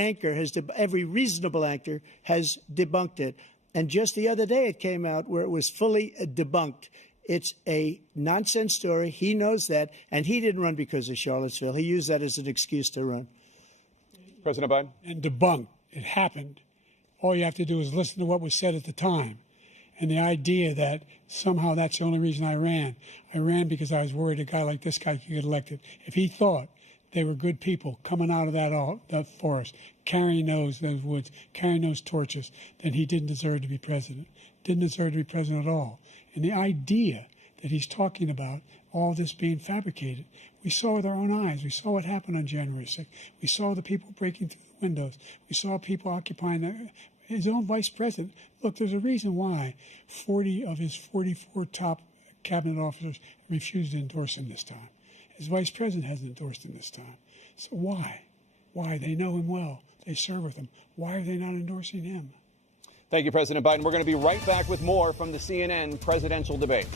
reasonable anchor has debunked it. And just the other day it came out where it was fully debunked. It's a nonsense story. He knows that, and he didn't run because of Charlottesville. He used that as an excuse to run. President Biden? And debunked. It happened. All you have to do is listen to what was said at the time. And the idea that somehow that's the only reason I ran because I was worried a guy like this guy could get elected. If he thought they were good people coming out of that forest, carrying those woods, carrying those torches, then he didn't deserve to be president. Didn't deserve to be president at all. And the idea that he's talking about all this being fabricated, we saw with our own eyes. We saw what happened on January 6th. We saw the people breaking through the windows. We saw people occupying his own vice president. Look, there's a reason why 40 of his 44 top cabinet officers refused to endorse him this time. His vice president hasn't endorsed him this time. So why? Why? They know him well. They serve with him. Why are they not endorsing him? Thank you, President Biden. We're going to be right back with more from the CNN presidential debate.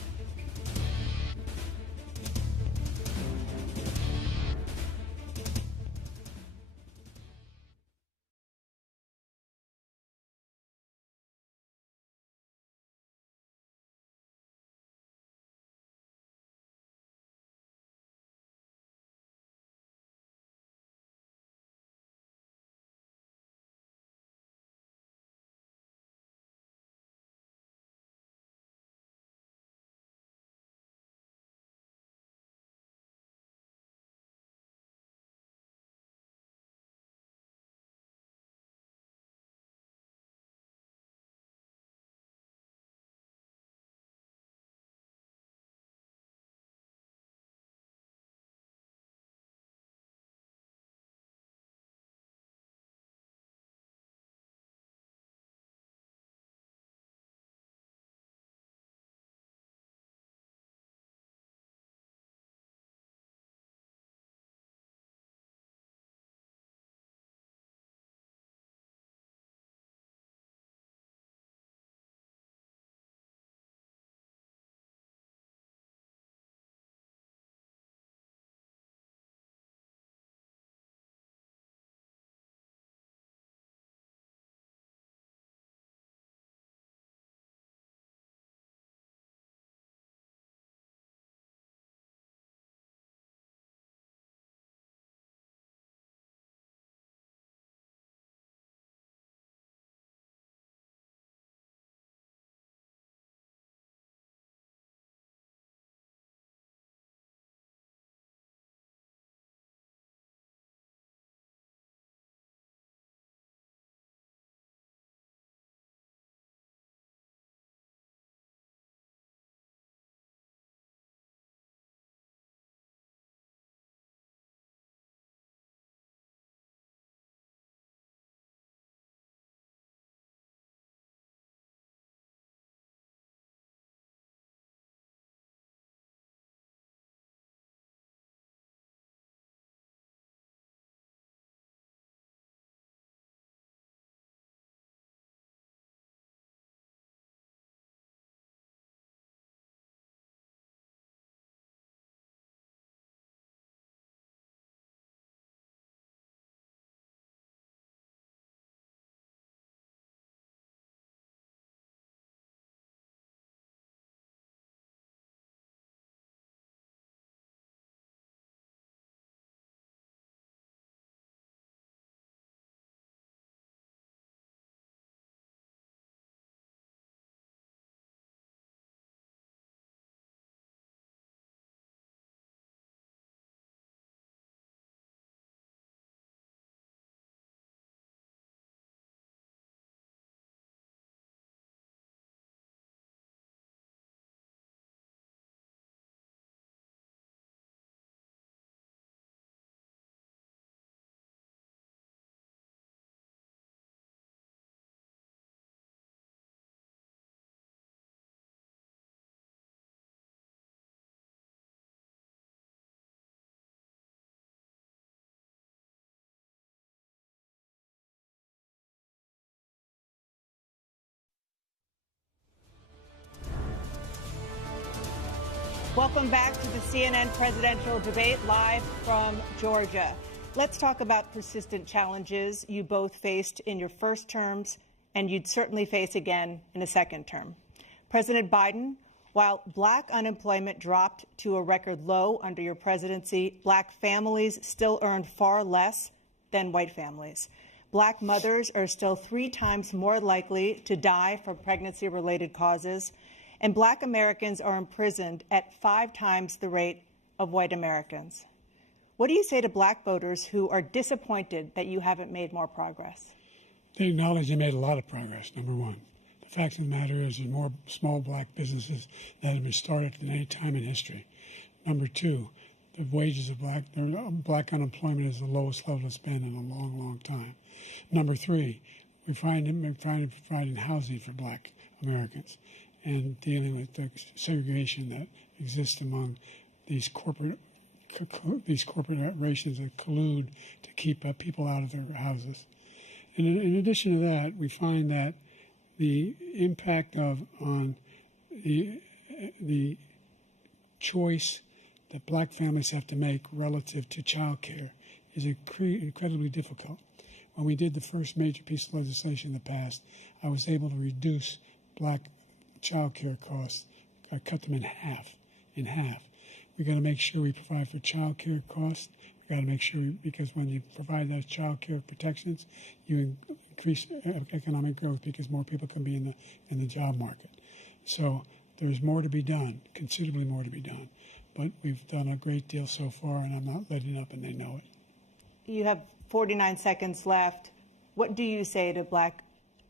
Welcome back to the CNN presidential debate live from Georgia. Let's talk about persistent challenges you both faced in your first terms and you'd certainly face again in a second term. President Biden, while black unemployment dropped to a record low under your presidency, black families still earned far less than white families. Black mothers are still 3 times more likely to die from pregnancy-related causes, and black Americans are imprisoned at 5 times the rate of white Americans. What do you say to black voters who are disappointed that you haven't made more progress? They acknowledge they made a lot of progress, number one. The fact of the matter is there's more small black businesses that have been started than any time in history. Number two, the wages of black unemployment is the lowest level it's been in a long, long time. Number three, we're providing housing for black Americans and dealing with the segregation that exists among these corporations that collude to keep people out of their houses. And in addition to that, we find that the impact on the choice that black families have to make relative to child care is incredibly difficult. When we did the first major piece of legislation in the past, I was able to reduce black child care costs, cut them in half. We've got to make sure we provide for child care costs. We've got to make sure, because when you provide those child care protections, you increase economic growth because more people can be in the job market. So there's more to be done, considerably more to be done. But we've done a great deal so far, and I'm not letting up, and they know it. You have 49 seconds left. What do you say to black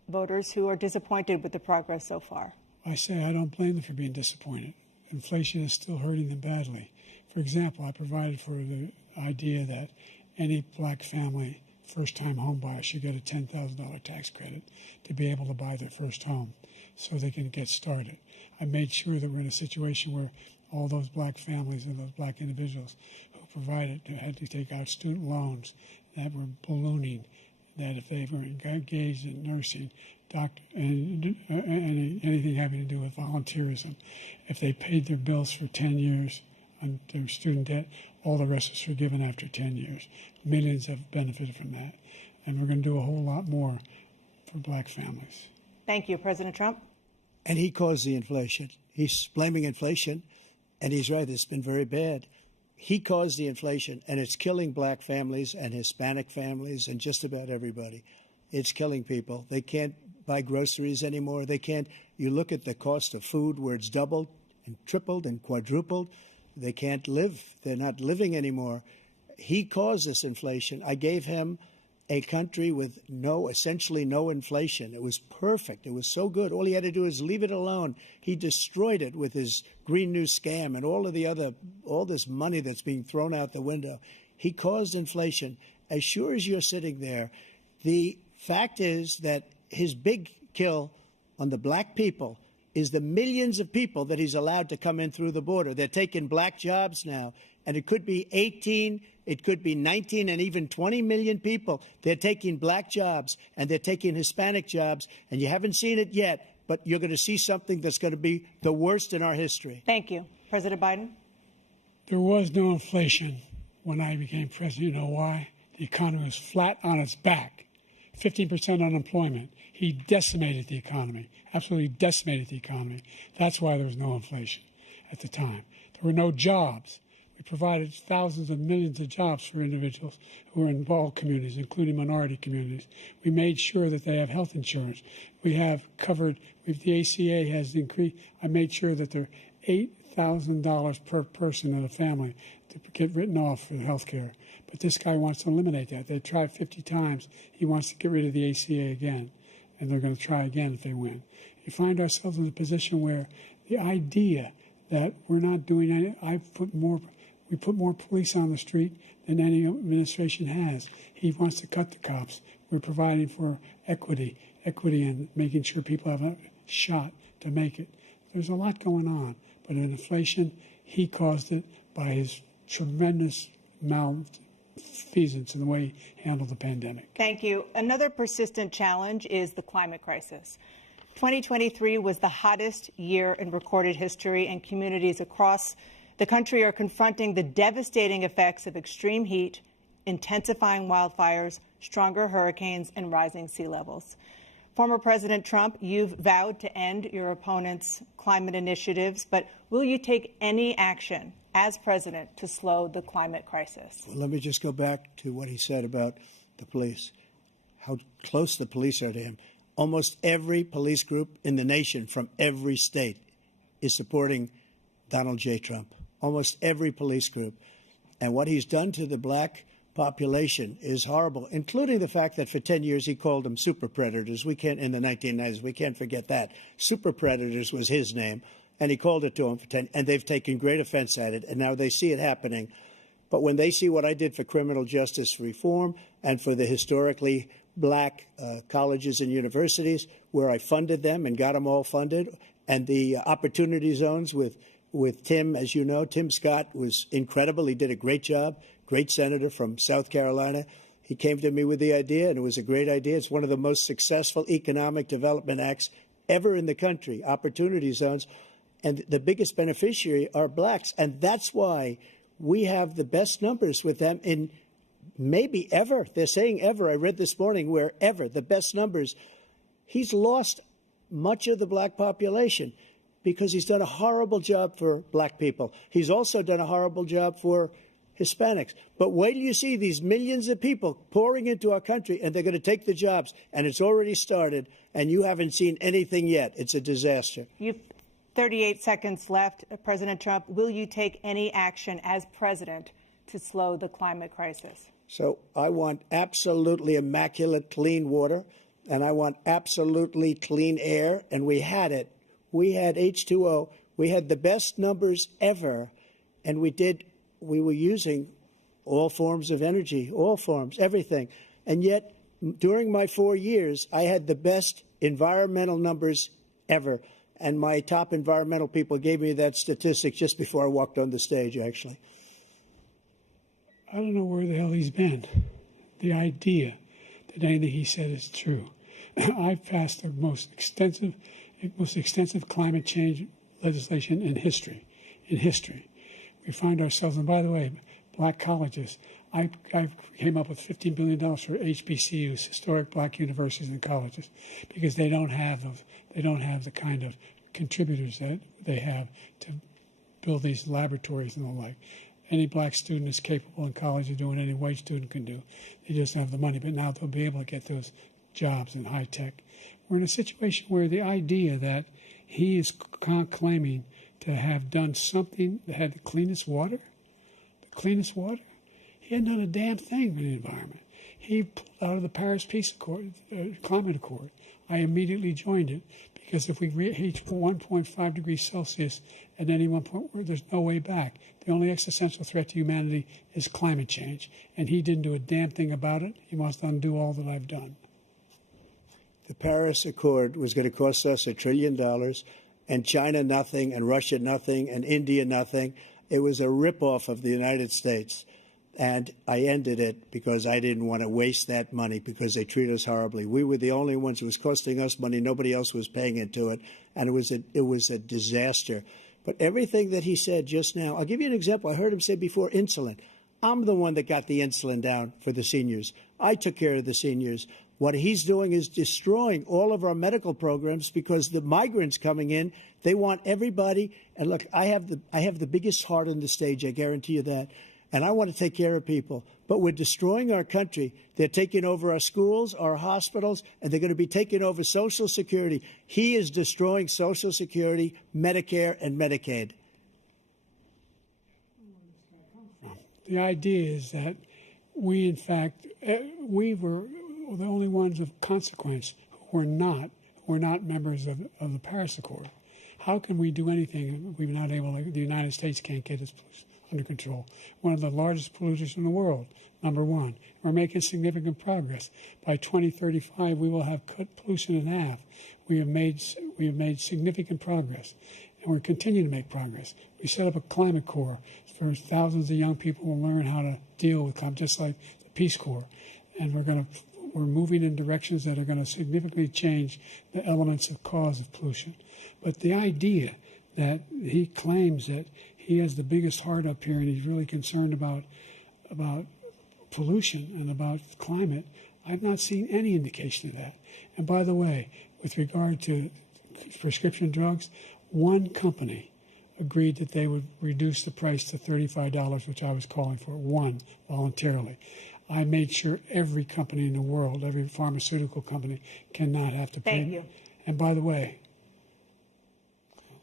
voters who are disappointed with the progress so far? I say I don't blame them for being disappointed. Inflation is still hurting them badly. For example, I provided for the idea that any black family, first-time home buyer, should get a $10,000 tax credit to be able to buy their first home so they can get started. I made sure that we're in a situation where all those black families and those black individuals who had to take out student loans that were ballooning, that if they were engaged in nursing, doctor, and anything having to do with volunteerism, if they paid their bills for 10 years on their student debt, all the rest is forgiven after 10 years. Millions have benefited from that. And we're going to do a whole lot more for black families. Thank you, President Trump. And he caused the inflation. He's blaming inflation, and he's right, it's been very bad. He caused the inflation, and it's killing black families and Hispanic families and just about everybody. It's killing people. They can't buy groceries anymore. They can't. You look at the cost of food where it's doubled and tripled and quadrupled. They can't live. They're not living anymore. He caused this inflation. I gave him a country with essentially no inflation. It was perfect. It was so good. All he had to do is leave it alone. He destroyed it with his Green New Scam and all this money that's being thrown out the window. He caused inflation. As sure as you're sitting there, the fact is that his big kill on the black people is the millions of people that he's allowed to come in through the border. They're taking black jobs now, and it could be 18, it could be 19, and even 20 million people. They're taking black jobs, and they're taking Hispanic jobs, and you haven't seen it yet, but you're going to see something that's going to be the worst in our history. Thank you. President Biden? There was no inflation when I became president. You know why? The economy was flat on its back. 15% unemployment. He decimated the economy, absolutely decimated the economy. That's why there was no inflation at the time. There were no jobs. We provided thousands of millions of jobs for individuals who are in all communities, including minority communities. We made sure that they have health insurance. We have covered, the ACA has increased. I made sure that there are $8,000 per person in a family to get written off for health care. But this guy wants to eliminate that. They tried 50 times. He wants to get rid of the ACA again, and they're going to try again if they win. You find ourselves in a position where the idea that we're not doing any, we put more police on the street than any administration has. He wants to cut the cops. We're providing for equity and making sure people have a shot to make it. There's a lot going on, but in inflation, he caused it by his tremendous malfeasance in the way he handled the pandemic. Thank you. Another persistent challenge is the climate crisis. 2023 was the hottest year in recorded history, and communities across The country are confronting the devastating effects of extreme heat, intensifying wildfires, stronger hurricanes, and rising sea levels. Former President Trump, you've vowed to end your opponent's climate initiatives, but will you take any action as president to slow the climate crisis? Well, let me just go back to what he said about the police, how close the police are to him. Almost every police group in the nation from every state is supporting Donald J. Trump. Almost every police group. And what he's done to the black population is horrible, including the fact that for 10 years he called them super predators. We can't, in the 1990s, we can't forget that. Super predators was his name, and he called it to them for 10, and they've taken great offense at it, and now they see it happening. But when they see what I did for criminal justice reform and for the historically black colleges and universities, where I funded them and got them all funded, and the opportunity zones with Tim, as you know, Tim Scott was incredible. He did a great job. Great senator from South Carolina. He came to me with the idea, and it was a great idea. It's one of the most successful economic development acts ever in the country, opportunity zones. And the biggest beneficiary are blacks. And that's why we have the best numbers with them in maybe ever. They're saying ever. I read this morning where ever, the best numbers. He's lost much of the black population because he's done a horrible job for black people. He's also done a horrible job for Hispanics. But wait till you see these millions of people pouring into our country, and they're going to take the jobs, and it's already started, and you haven't seen anything yet. It's a disaster. You've 38 seconds left. President Trump, will you take any action as president to slow the climate crisis? So I want absolutely immaculate clean water, and I want absolutely clean air, and we had it. We had H2O. We had the best numbers ever, and we were using all forms of energy, all forms, everything. And yet, during my 4 years, I had the best environmental numbers ever. And my top environmental people gave me that statistic just before I walked on the stage, actually. I don't know where the hell he's been. The idea that anything he said is true. I've passed the most extensive climate change legislation in history. We find ourselves, and by the way, black colleges, I came up with $15 billion for HBCUs, historic black universities and colleges, because they don't have the kind of contributors that they have to build these laboratories and the like. Any black student is capable in college of doing any white student can do. They just don't have the money, but now they'll be able to get those jobs in high tech. We're in a situation where the idea that he is claiming to have done something that had the cleanest water. He hadn't done a damn thing in the environment. He pulled out of the Paris Peace Accord, Climate Accord. I immediately joined it because if we reach 1.5 degrees Celsius at any one point, there's no way back. The only existential threat to humanity is climate change, and he didn't do a damn thing about it. He wants to undo all that I've done. The Paris Accord was going to cost us $1 trillion. And China nothing, and Russia nothing, and India nothing. It was a ripoff of the United States. And I ended it because I didn't want to waste that money because they treat us horribly. We were the only ones who was costing us money. Nobody else was paying into it. And it was a disaster. But everything that he said just now, I'll give you an example. I heard him say before insulin. I'm the one that got the insulin down for the seniors. I took care of the seniors. What he's doing is destroying all of our medical programs because the migrants coming in, they want everybody. And look, I have the biggest heart on the stage, I guarantee you that. And I want to take care of people. But we're destroying our country. They're taking over our schools, our hospitals, and they're going to be taking over Social Security. He is destroying Social Security, Medicare, and Medicaid. The idea is that we, in fact, we were the only ones of consequence who were not members of the Paris Accord. How can we do anything if we're not able to, the United States can't get its pollution under control? One of the largest polluters in the world, number one. We're making significant progress. By 2035, we will have cut pollution in half. We have made significant progress, and we're continuing to make progress. We set up a climate corps for thousands of young people who will learn how to deal with climate, just like the Peace Corps. And we're moving in directions that are going to significantly change the elements of cause of pollution. But the idea that he claims that he has the biggest heart up here, and he's really concerned about pollution and about climate. I've not seen any indication of that. And by the way, with regard to prescription drugs, one company agreed that they would reduce the price to $35, which I was calling for, one, voluntarily. I made sure every company in the world, every pharmaceutical company, cannot have to pay. Thank you. And by the way,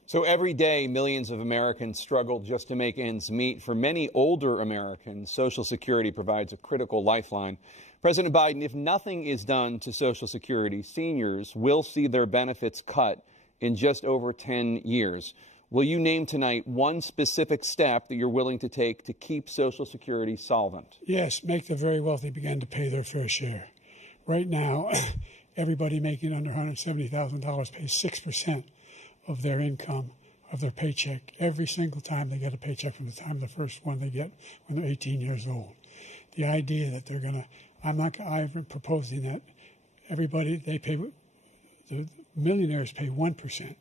so every day, millions of Americans struggle just to make ends meet. For many older Americans, Social Security provides a critical lifeline. President Biden, if nothing is done to Social Security, seniors will see their benefits cut in just over 10 years. Will you name tonight one specific step that you're willing to take to keep Social Security solvent? yes, make the very wealthy begin to pay their fair share. Right now, everybody making under $170,000 pays 6% of their income, of their paycheck, every single time they get a paycheck from the time the first one they get when they're 18 years old. The idea that they're going to, I've been proposing that everybody, the millionaires pay 1%.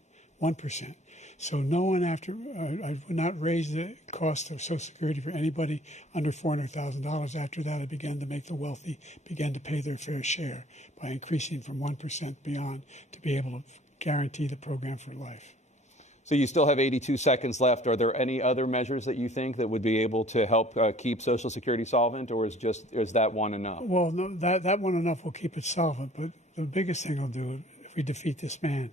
So no one I would not raise the cost of Social Security for anybody under $400,000. After that, I began to make the wealthy begin to pay their fair share by increasing from 1% beyond to be able to guarantee the program for life. So you still have 82 seconds left. Are there any other measures that you think that would be able to help keep Social Security solvent, or is that one enough? Well, no, that one enough will keep it solvent, but the biggest thing I'll do if we defeat this man,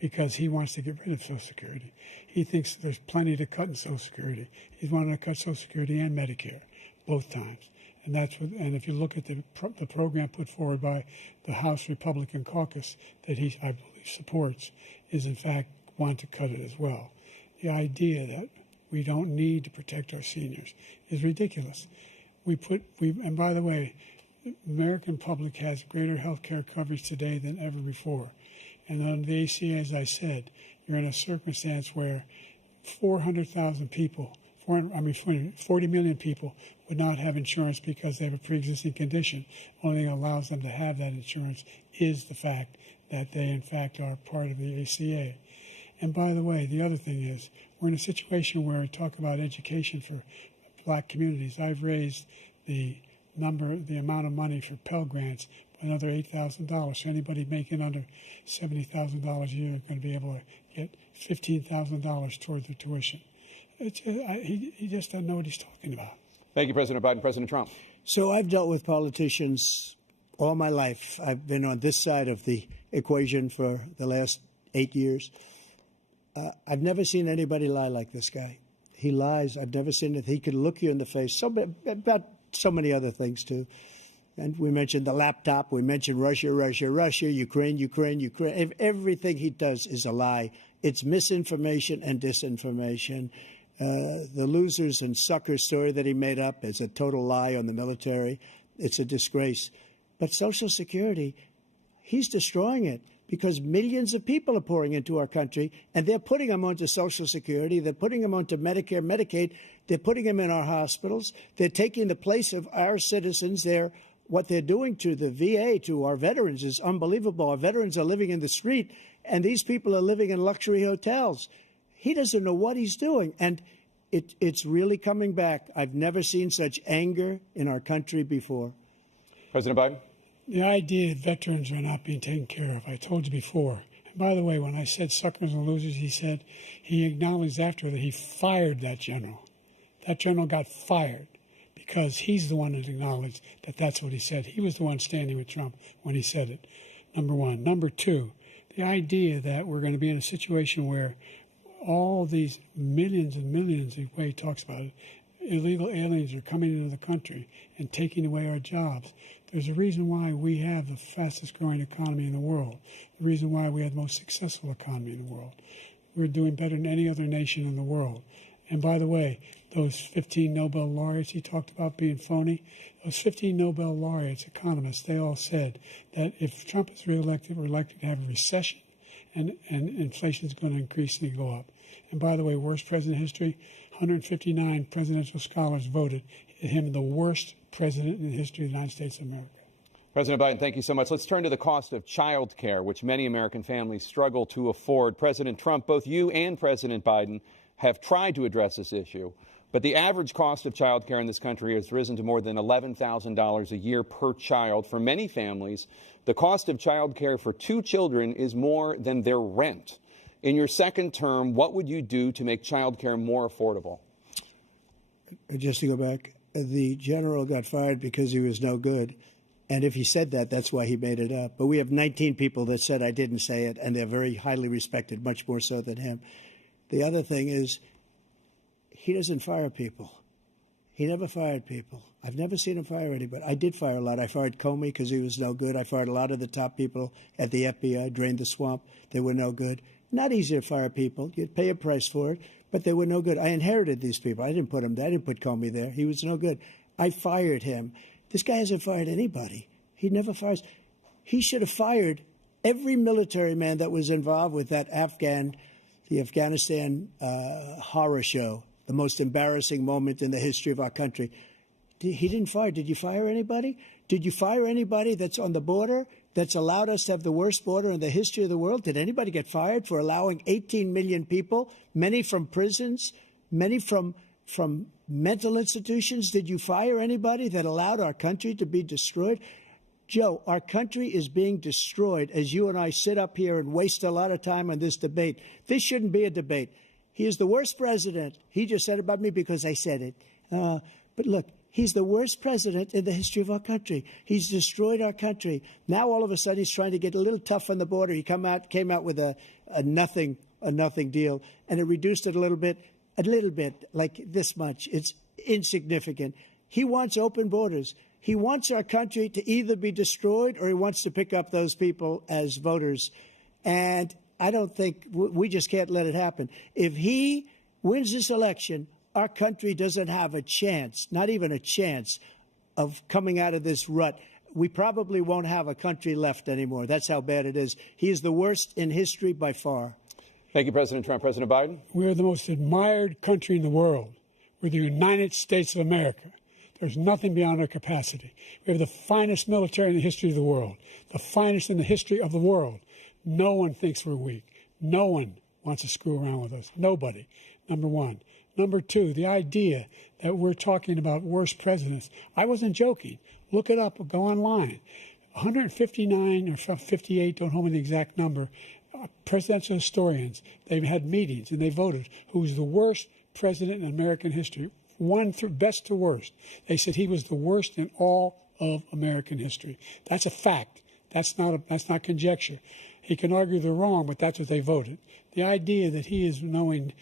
because he wants to get rid of Social Security. He thinks there's plenty to cut in Social Security. He's wanting to cut Social Security and Medicare, both times. And and if you look at the program put forward by the House Republican caucus that I believe supports, is in fact want to cut it as well. The idea that we don't need to protect our seniors is ridiculous. And by the way, the American public has greater health care coverage today than ever before. And on the ACA, as I said, you're in a circumstance where 400,000 people, 40 million people would not have insurance because they have a pre-existing condition. Only thing that allows them to have that insurance is the fact that they, in fact, are part of the ACA. And by the way, the other thing is, we're in a situation where we talk about education for black communities. I've raised the amount of money for Pell Grants by another $8,000. So anybody making under $70,000 a year is going to be able to get $15,000 toward their tuition. He just doesn't know what he's talking about. Thank you, President Biden. President Trump. So I've dealt with politicians all my life. I've been on this side of the equation for the last 8 years. I've never seen anybody lie like this guy. He lies. I've never seen it. He could look you in the face. About so many other things, too. And we mentioned the laptop. We mentioned Russia, Ukraine. Everything he does is a lie. It's misinformation and disinformation. The losers and suckers story that he made up is a total lie on the military. It's a disgrace. But Social Security, he's destroying it because millions of people are pouring into our country, and they're putting them onto Social Security. They're putting them onto Medicare, Medicaid. They're putting them in our hospitals. They're taking the place of our citizens. What they're doing to the VA, to our veterans, is unbelievable. Our veterans are living in the street, and these people are living in luxury hotels. He doesn't know what he's doing, and it's really coming back. I've never seen such anger in our country before. President Biden? The idea that veterans are not being taken care of, I told you before. And by the way, when I said suckers and losers, he acknowledged after that he fired that general. That general got fired because he's the one that acknowledged that that's what he said. He was the one standing with Trump when he said it, number one. Number two, the idea that we're going to be in a situation where all these millions and millions, the way he talks about it, illegal aliens are coming into the country and taking away our jobs. There's a reason why we have the fastest growing economy in the world, the reason why we have the most successful economy in the world. We're doing better than any other nation in the world. And by the way, those 15 Nobel laureates he talked about being phony, those 15 Nobel laureates, economists, they all said that if Trump is reelected, we're likely to have a recession and inflation is going to increasingly go up. And by the way, worst president in history, 159 presidential scholars voted him the worst president in the history of the United States of America. President Biden, thank you so much. Let's turn to the cost of child care, which many American families struggle to afford. President Trump, both you and President Biden have tried to address this issue. But the average cost of child care in this country has risen to more than $11,000 a year per child. For many families, the cost of child care for 2 children is more than their rent. In your second term, what would you do to make child care more affordable? Just to go back, the general got fired because he was no good. And if he said that, that's why he made it up. But we have 19 people that said I didn't say it, and they're very highly respected, much more so than him. The other thing is, he doesn't fire people. He never fired people. I've never seen him fire anybody. I did fire a lot. I fired Comey because he was no good. I fired a lot of the top people at the FBI, drained the swamp. They were no good. Not easy to fire people. You'd pay a price for it, but they were no good. I inherited these people. I didn't put them there. I didn't put Comey there. He was no good. I fired him. This guy hasn't fired anybody. He never fires. He should have fired every military man that was involved with that the Afghanistan horror show, the most embarrassing moment in the history of our country. He didn't fire. Did you fire anybody? Did you fire anybody that's on the border that's allowed us to have the worst border in the history of the world? Did anybody get fired for allowing 18 million people, many from prisons, many from mental institutions? Did you fire anybody that allowed our country to be destroyed? Joe, our country is being destroyed as you and I sit up here and waste a lot of time on this debate. This shouldn't be a debate. He is the worst president. He just said about me because I said it. But look, he's the worst president in the history of our country. He's destroyed our country. Now all of a sudden he's trying to get a little tough on the border. He came out with a nothing deal, and it reduced it a little bit, like this much. It's insignificant. He wants open borders. He wants our country to either be destroyed or he wants to pick up those people as voters. And I don't think we just can't let it happen. If he wins this election, our country doesn't have a chance, not even a chance, of coming out of this rut. We probably won't have a country left anymore. That's how bad it is. He is the worst in history by far. Thank you, President Trump. President Biden? We are the most admired country in the world. We're the United States of America. There's nothing beyond our capacity. We have the finest military in the history of the world, the finest in the history of the world. No one thinks we're weak. No one wants to screw around with us. Nobody, number one. Number two, the idea that we're talking about worst presidents. I wasn't joking. Look it up or go online. 159 or 58, don't hold me the exact number, presidential historians, they've had meetings and they voted who's the worst president in American history. One through best to worst. They said he was the worst in all of American history. That's a fact. That's not conjecture. He can argue they're wrong, but that's what they voted. The idea that he is doing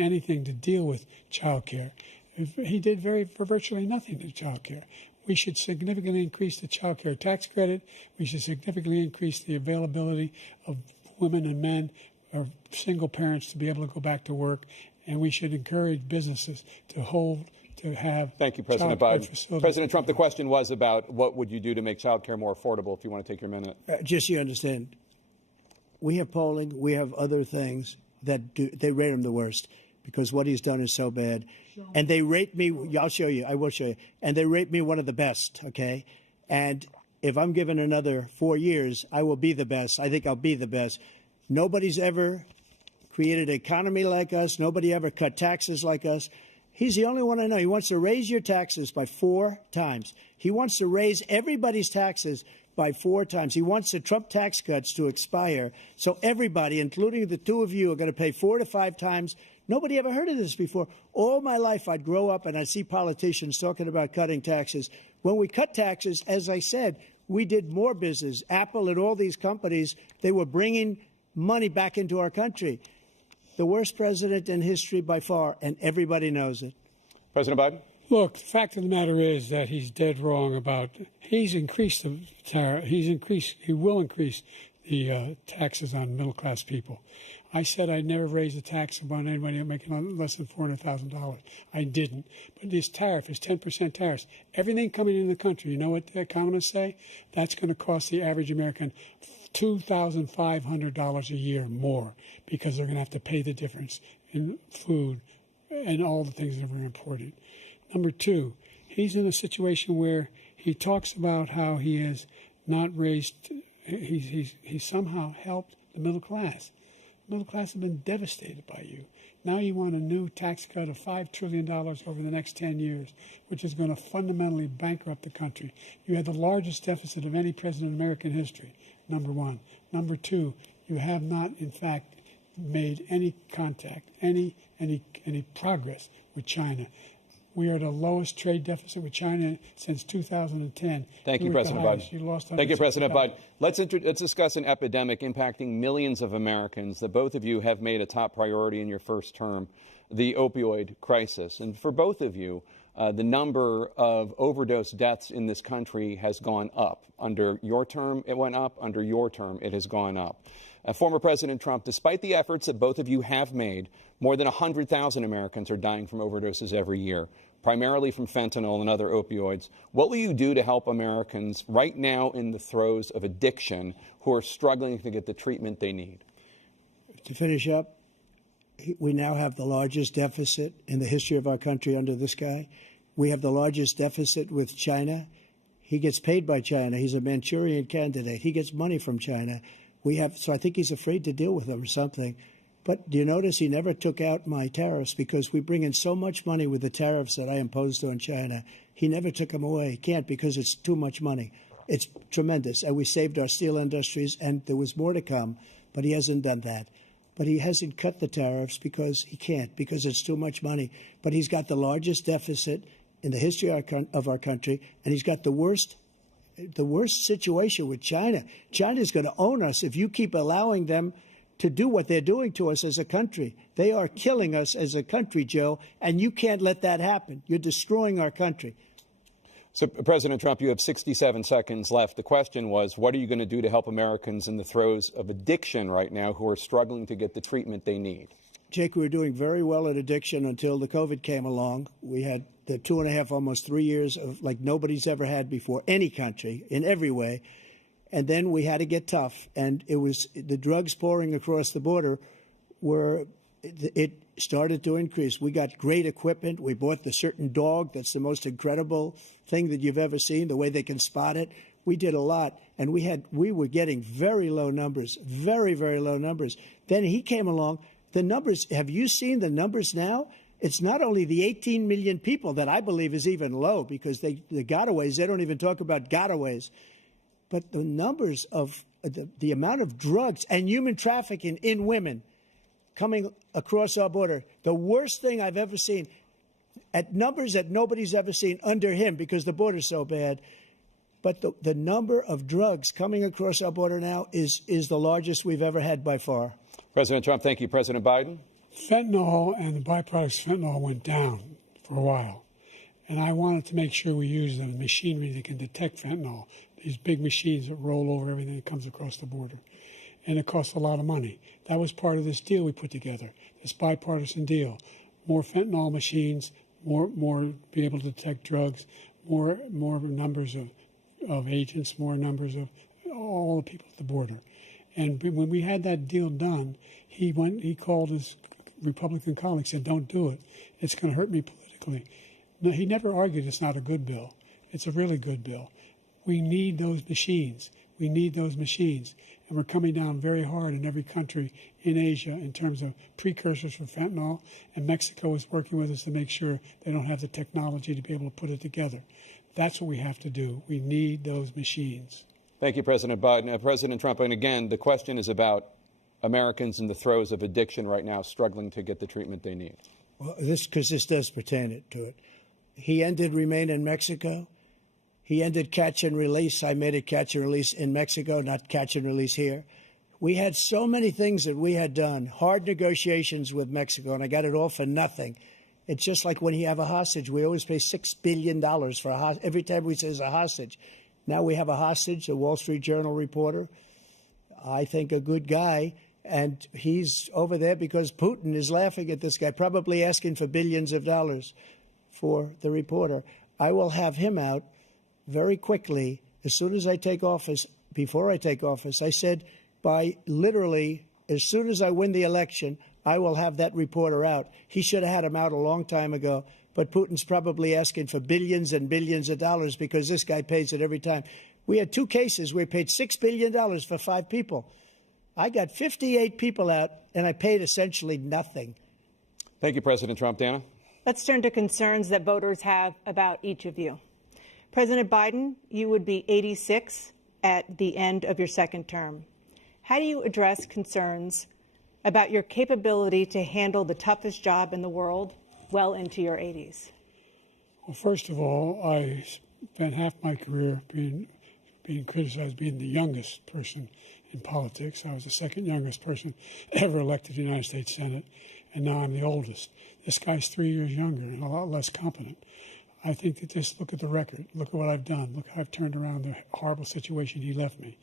anything to deal with child care, he did virtually nothing to child care. We should significantly increase the child care tax credit. We should significantly increase the availability of women and men or single parents to be able to go back to work. And we should encourage businesses to have. Thank you, President Biden. President Trump, the question was about what would you do to make child care more affordable, if you want to take your minute. Just so you understand, we have polling, we have other things that they rate him the worst because what he's done is so bad. And they rate me, I'll show you, I will show you, and they rate me one of the best, okay? And if I'm given another 4 years, I will be the best. I think I'll be the best. Nobody's ever created an economy like us. Nobody ever cut taxes like us. He's the only one I know. He wants to raise your taxes by 4 times. He wants to raise everybody's taxes by 4 times. He wants the Trump tax cuts to expire. So everybody, including the two of you, are going to pay 4 to 5 times. Nobody ever heard of this before. All my life, I'd grow up and I'd see politicians talking about cutting taxes. When we cut taxes, as I said, we did more business. Apple and all these companies, they were bringing money back into our country. The worst president in history by far, and everybody knows it. President Biden? Look, the fact of the matter is that he's dead wrong about, he's increased the tariff, he will increase the taxes on middle-class people. I said I'd never raise the tax on anybody making less than $400,000. I didn't. But this tariff is 10% tariffs. Everything coming in the country, you know what the economists say? That's going to cost the average American $2,500 a year more because they're going to have to pay the difference in food and all the things that are important. Number two, he's in a situation where he talks about how he has not raised, he's somehow helped the middle class. Middle class have been devastated by you. Now you want a new tax cut of $5 trillion over the next 10 years, which is going to fundamentally bankrupt the country. You had the largest deficit of any president in American history, number one. Number two, you have not, in fact, made any contact, any progress with China. We are the lowest trade deficit with China since 2010. Thank you, President Biden. Thank you, President Biden. Let's discuss an epidemic impacting millions of Americans that both of you have made a top priority in your first term, the opioid crisis. And for both of you, the number of overdose deaths in this country has gone up. Under your term, it went up. Under your term, it has gone up. Former President Trump, despite the efforts that both of you have made, more than 100,000 Americans are dying from overdoses every year, primarily from fentanyl and other opioids. What will you do to help Americans right now in the throes of addiction who are struggling to get the treatment they need? To finish up, we now have the largest deficit in the history of our country under this guy. We have the largest deficit with China. He gets paid by China. He's a Manchurian candidate. He gets money from China. So I think he's afraid to deal with them or something. But do you notice he never took out my tariffs because we bring in so much money with the tariffs that I imposed on China. He never took them away. He can't because it's too much money. It's tremendous. And we saved our steel industries, and there was more to come, but he hasn't done that. But he hasn't cut the tariffs because he can't, because it's too much money. But he's got the largest deficit in the history of our country, and he's got the worst situation with China. China's going to own us if you keep allowing them to do what they're doing to us as a country. They are killing us as a country, Joe, and you can't let that happen. You're destroying our country. So, President Trump, you have 67 seconds left. The question was, what are you going to do to help Americans in the throes of addiction right now who are struggling to get the treatment they need? Jake, we were doing very well at addiction until the COVID came along. We had the 2.5, almost 3 years of like nobody's ever had before, any country, in every way. And then we had to get tough. And it was the drugs pouring across the border it started to increase. We got great equipment. We bought the certain dog that's the most incredible thing that you've ever seen, the way they can spot it. We did a lot, and we were getting very low numbers, very, very low numbers. Then he came along. The numbers, have you seen the numbers now? It's not only the 18 million people that I believe is even low because the gotaways, they don't even talk about gotaways. But the numbers of the amount of drugs and human trafficking in women coming across our border, the worst thing I've ever seen, at numbers that nobody's ever seen under him because the border's so bad. But the number of drugs coming across our border now is the largest we've ever had by far. President Trump, thank you. President Biden? Fentanyl and the byproducts of fentanyl went down for a while. And I wanted to make sure we use the machinery that can detect fentanyl, these big machines that roll over everything that comes across the border. And it costs a lot of money. That was part of this deal we put together, this bipartisan deal. More fentanyl machines, more be able to detect drugs, more numbers of agents, more numbers of all the people at the border. And when we had that deal done, he called his Republican colleagues, said, don't do it. It's going to hurt me politically. No, he never argued it's not a good bill. It's a really good bill. We need those machines. We need those machines. And we're coming down very hard in every country in Asia in terms of precursors for fentanyl. And Mexico is working with us to make sure they don't have the technology to be able to put it together. That's what we have to do. We need those machines. Thank you, President Biden. President Trump, and again, the question is about Americans in the throes of addiction right now struggling to get the treatment they need. Well, this does pertain to it. He ended Remain in Mexico. He ended catch and release. I made it catch and release in Mexico, not catch and release here. We had so many things that we had done, hard negotiations with Mexico, and I got it all for nothing. It's just like when you have a hostage. We always pay $6 billion for a hostage. Every time we say it's a hostage. Now we have a hostage, a Wall Street Journal reporter, I think a good guy, and he's over there because Putin is laughing at this guy, probably asking for billions of dollars for the reporter. I will have him out very quickly as soon as I take office. Before I take office, I said by literally as soon as I win the election, I will have that reporter out. He should have had him out a long time ago. But Putin's probably asking for billions and billions of dollars because this guy pays it every time. We had two cases where we paid $6 billion for 5 people. I got 58 people out, and I paid essentially nothing. Thank you, President Trump. Dana? Let's turn to concerns that voters have about each of you. President Biden, you would be 86 at the end of your second term. How do you address concerns about your capability to handle the toughest job in the world well into your 80s? Well, first of all, I spent half my career being criticized being the youngest person in politics. I was the second youngest person ever elected to the United States Senate, and now I'm the oldest. This guy's 3 years younger and a lot less competent. I think that just look at the record. Look at what I've done. Look how I've turned around the horrible situation he left me.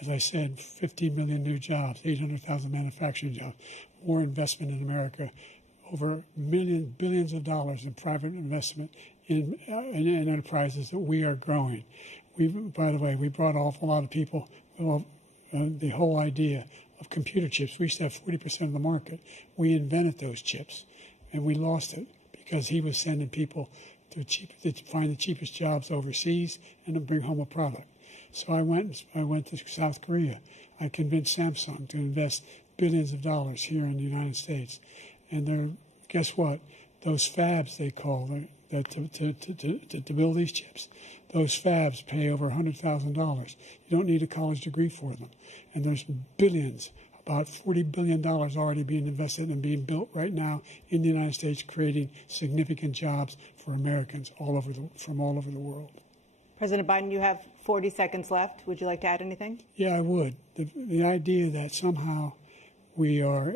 As I said, 15 million new jobs, 800,000 manufacturing jobs, more investment in America, over billions of dollars in private investment in enterprises that we are growing. By the way, we brought an awful lot of people. The whole idea of computer chips, we used to have 40% of the market. We invented those chips, and we lost it because he was sending people to find the cheapest jobs overseas and to bring home a product. So I went to South Korea. I convinced Samsung to invest billions of dollars here in the United States. And guess what? Those fabs, they call them, to build these chips, those fabs pay over $100,000. You don't need a college degree for them. And there's billions, about $40 billion already being invested and being built right now in the United States, creating significant jobs for Americans from all over the world. President Biden, you have 40 seconds left. Would you like to add anything? Yeah, I would. The idea that somehow we are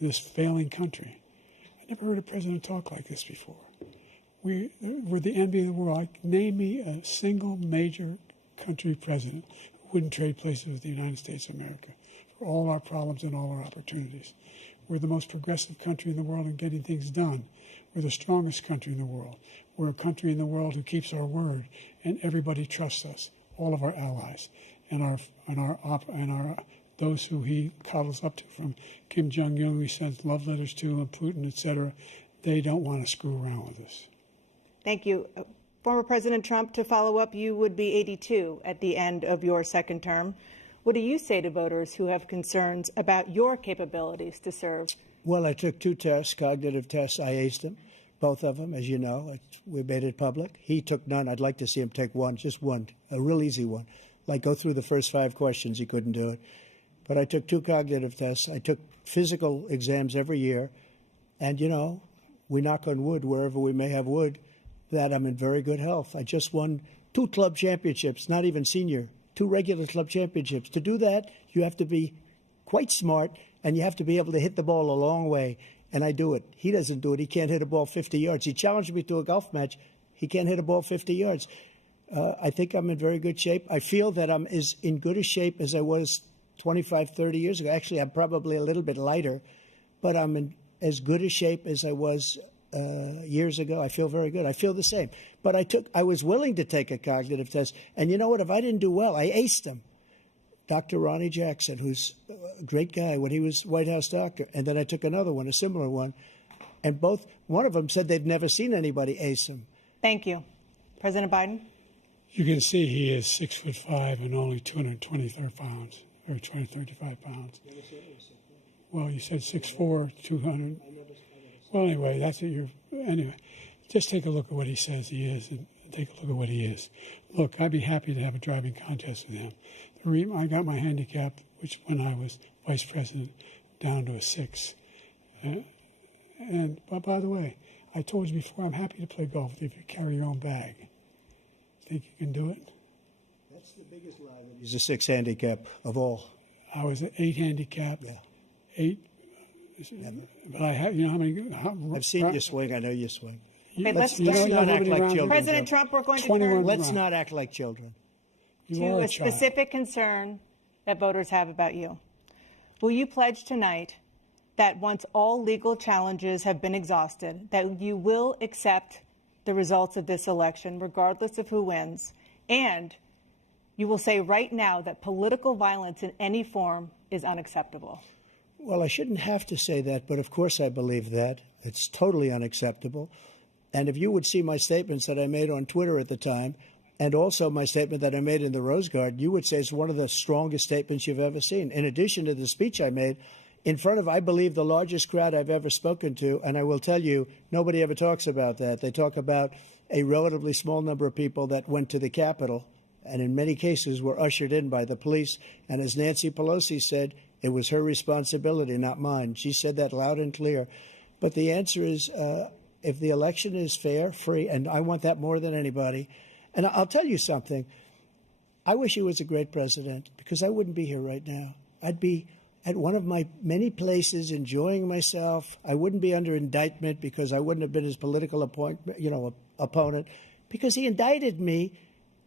this failing country. I never heard a president talk like this before. We're the envy of the world. Name me a single major country president who wouldn't trade places with the United States of America for all our problems and all our opportunities. We're the most progressive country in the world in getting things done. We're the strongest country in the world. We're a country in the world who keeps our word, and everybody trusts us, all of our allies, and those who he coddles up to, from Kim Jong-un, he sends love letters to, and Putin, etc. They don't want to screw around with us. Thank you. Former President Trump, to follow up, you would be 82 at the end of your second term. What do you say to voters who have concerns about your capabilities to serve? Well, I took 2 tests, cognitive tests. I aced them, both of them, as you know. We made it public. He took none. I'd like to see him take one, just one, a real easy one. Like go through the first 5 questions. He couldn't do it. But I took 2 cognitive tests. I took physical exams every year. And, you know, we knock on wood wherever we may have wood, that I'm in very good health. I just won 2 club championships, not even senior, 2 regular club championships. To do that, you have to be quite smart, and you have to be able to hit the ball a long way. And I do it. He doesn't do it. He can't hit a ball 50 yards. He challenged me to a golf match. He can't hit a ball 50 yards. I think I'm in very good shape. I feel that I'm as in good a shape as I was 25, 30 years ago. Actually, I'm probably a little bit lighter, but I'm in as good a shape as I was years ago. I feel very good. I feel the same. But I was willing to take a cognitive test. And you know what? If I didn't do well, I aced them. Dr. Ronnie Jackson, who's a great guy when he was White House doctor. And then I took another one, a similar one. And one of them said they've never seen anybody ace them. Thank you. President Biden? You can see he is 6'5" and only 223 pounds, or 235 pounds. Well, you said 6'4", 200. Well, anyway, that's what anyway, just take a look at what he says he is, and take a look at what he is. Look, I'd be happy to have a driving contest with him. I got my handicap, which when I was vice president, down to a 6. But by the way, I told you before, I'm happy to play golf if you carry your own bag. Think you can do it? That's the biggest lie. He's a 6 handicap of all. I was an 8 handicap. Yeah. 8. But I have, you know how many? I've seen you swing. I know you swing. Okay, let's not act like children. President Trump, we're going to turn Let's not act like children. to a specific concern that voters have about you. Will you pledge tonight that once all legal challenges have been exhausted, that you will accept the results of this election, regardless of who wins, and you will say right now that political violence in any form is unacceptable? Well, I shouldn't have to say that, but of course I believe that. It's totally unacceptable. And if you would see my statements that I made on Twitter at the time, And also my statement that I made in the Rose Garden, you would say is one of the strongest statements you've ever seen. In addition to the speech I made in front of, I believe, the largest crowd I've ever spoken to. And I will tell you, nobody ever talks about that. They talk about a relatively small number of people that went to the Capitol and in many cases were ushered in by the police. And as Nancy Pelosi said, it was her responsibility, not mine. She said that loud and clear. But the answer is, if the election is fair, free, and I want that more than anybody. And I'll tell you something. I wish he was a great president because I wouldn't be here right now. I'd be at one of my many places enjoying myself. I wouldn't be under indictment because I wouldn't have been his political opponent because he indicted me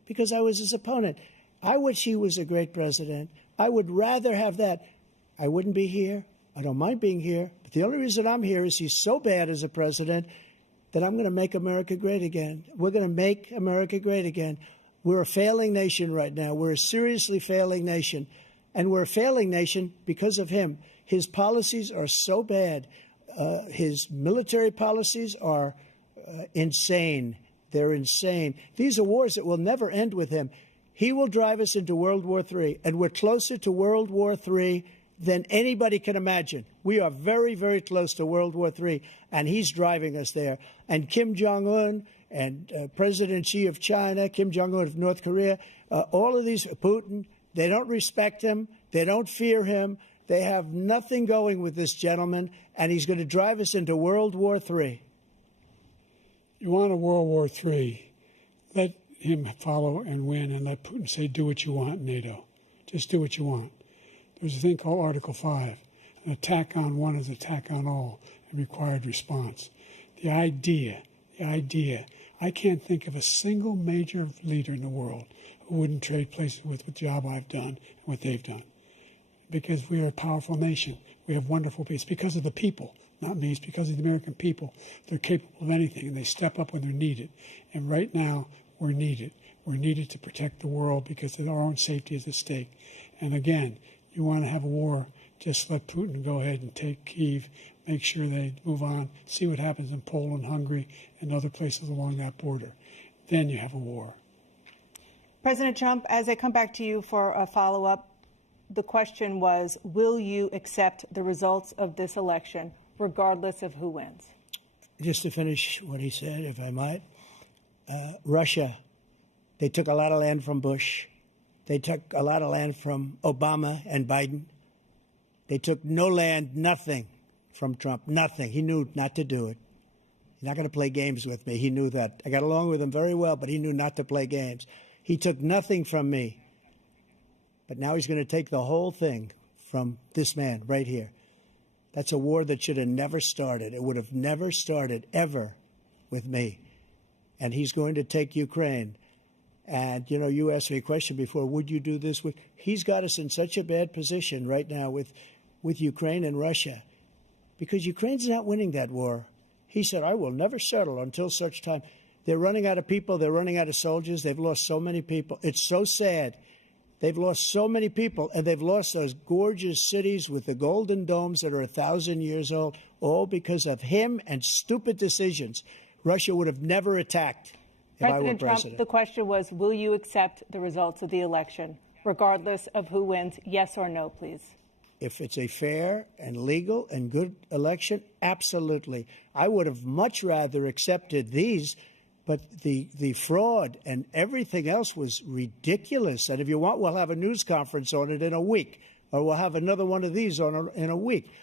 because I was his opponent. I wish he was a great president. I would rather have that. I wouldn't be here. I don't mind being here. But the only reason I'm here is he's so bad as a president that I'm going to make America great again. We're going to make America great again. We're a failing nation right now. We're a seriously failing nation. And we're a failing nation because of him. His policies are so bad. His military policies are insane. They're insane. These are wars that will never end with him. He will drive us into World War III, and we're closer to World War III than anybody can imagine. We are very, very close to World War III, and he's driving us there. And Kim Jong-un and President Xi of China, Kim Jong-un of North Korea, all of these, Putin, they don't respect him. They don't fear him. They have nothing going with this gentleman, and he's going to drive us into World War III. You want a World War III, let him follow and win, and let Putin say, do what you want, NATO. Just do what you want. There's a thing called Article 5. An attack on one is an attack on all, and required response. The idea, I can't think of a single major leader in the world who wouldn't trade places with the job I've done and what they've done. Because we are a powerful nation. We have wonderful people. It's because of the people, not me. It's because of the American people. They're capable of anything, and they step up when they're needed. And right now, we're needed. We're needed to protect the world because our own safety is at stake. And again, you want to have a war, just let Putin go ahead and take Kyiv, make sure they move on, see what happens in Poland, Hungary, and other places along that border. Then you have a war. President Trump, as I come back to you for a follow-up, the question was, will you accept the results of this election, regardless of who wins? Just to finish what he said, if I might, Russia, they took a lot of land from Bush. They took a lot of land from Obama and Biden. They took no land, nothing from Trump, nothing. He knew not to do it. He's not going to play games with me. He knew that. I got along with him very well, but he knew not to play games. He took nothing from me. But now he's going to take the whole thing from this man right here. That's a war that should have never started. It would have never started ever with me. And he's going to take Ukraine. And, you know, you asked me a question before, would you do this? He's got us in such a bad position right now with Ukraine and Russia because Ukraine's not winning that war. He said, I will never settle until such time. They're running out of people. They're running out of soldiers. They've lost so many people. It's so sad. They've lost so many people, and they've lost those gorgeous cities with the golden domes that are 1,000 years old, all because of him and stupid decisions. Russia would have never attacked if I were president. President Trump, the question was, will you accept the results of the election, regardless of who wins? Yes or no, please. If it's a fair and legal and good election, absolutely. I would have much rather accepted these, but the fraud and everything else was ridiculous. And if you want, we'll have a news conference on it in a week, or we'll have another one of these in a week.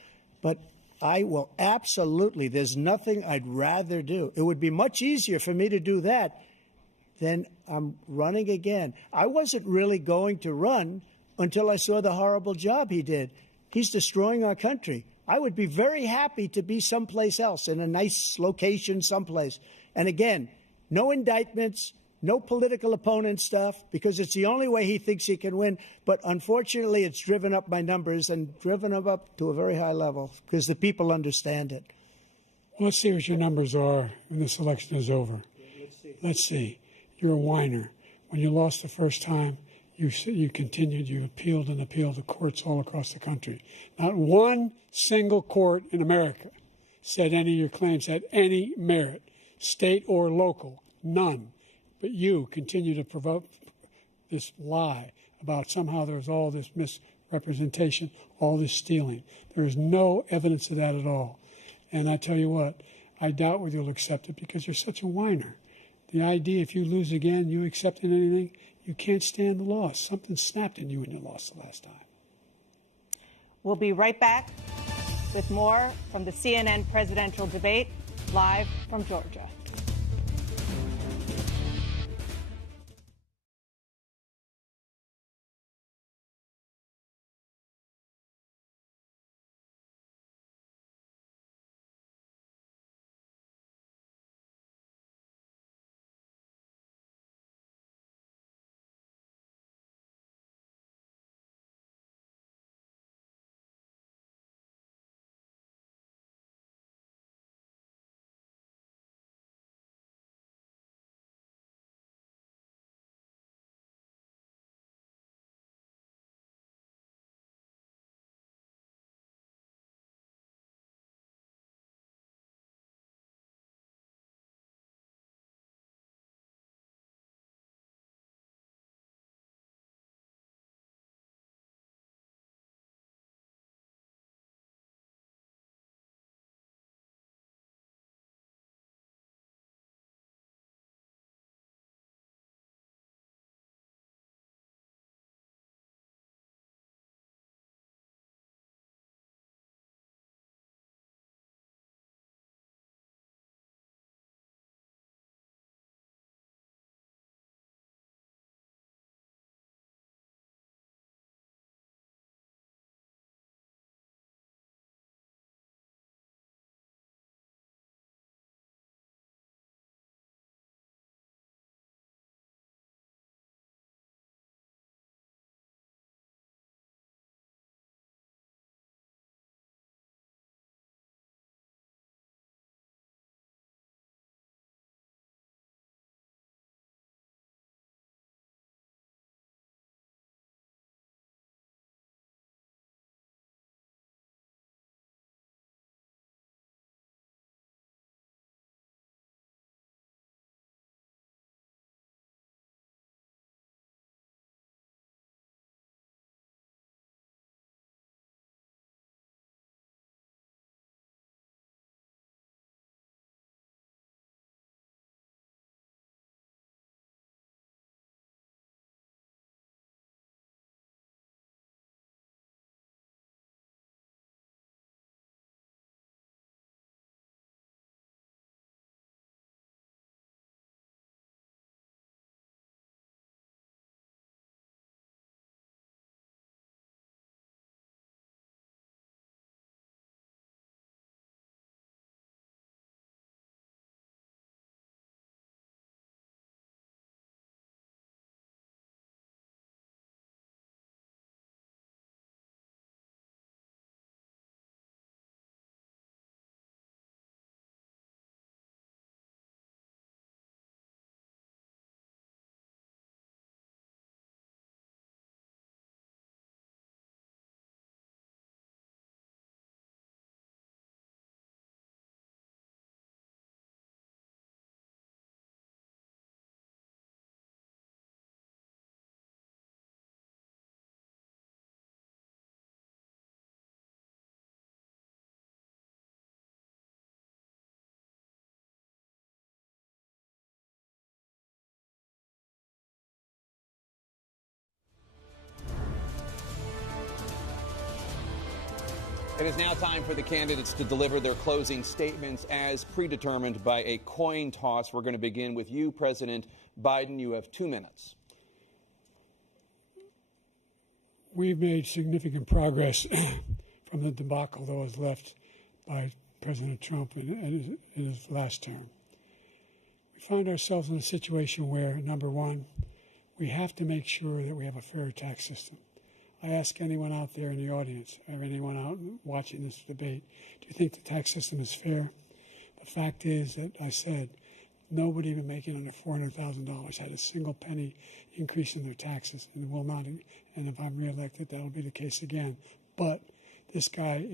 But I will absolutely, there's nothing I'd rather do. It would be much easier for me to do that than I'm running again. I wasn't really going to run until I saw the horrible job he did. He's destroying our country. I would be very happy to be someplace else, in a nice location someplace. And again, no indictments, no political opponent stuff, because it's the only way he thinks he can win. But unfortunately, it's driven up my numbers and driven them up to a very high level because the people understand it. Well, let's see what your numbers are when this election is over. Let's see. You're a whiner. When you lost the first time, you continued, you appealed and appealed to courts all across the country. Not one single court in America said any of your claims had any merit, state or local, none. But you continue to provoke this lie about somehow there's all this misrepresentation, all this stealing. There is no evidence of that at all. And I tell you what, I doubt whether you'll accept it because you're such a whiner. The idea if you lose again, you accepting anything, you can't stand the loss. Something snapped in you when you lost the last time. We'll be right back with more from the CNN presidential debate, live from Georgia. It is now time for the candidates to deliver their closing statements as predetermined by a coin toss. We're going to begin with you, President Biden. You have 2 minutes. We've made significant progress from the debacle that was left by President Trump in his last term. We find ourselves in a situation where, number one, we have to make sure that we have a fair tax system. I ask anyone out there in the audience, or anyone out watching this debate, do you think the tax system is fair? The fact is that I said nobody even making under $400,000 had a single penny increase in their taxes, and will not. And if I'm reelected, that will be the case again. But this guy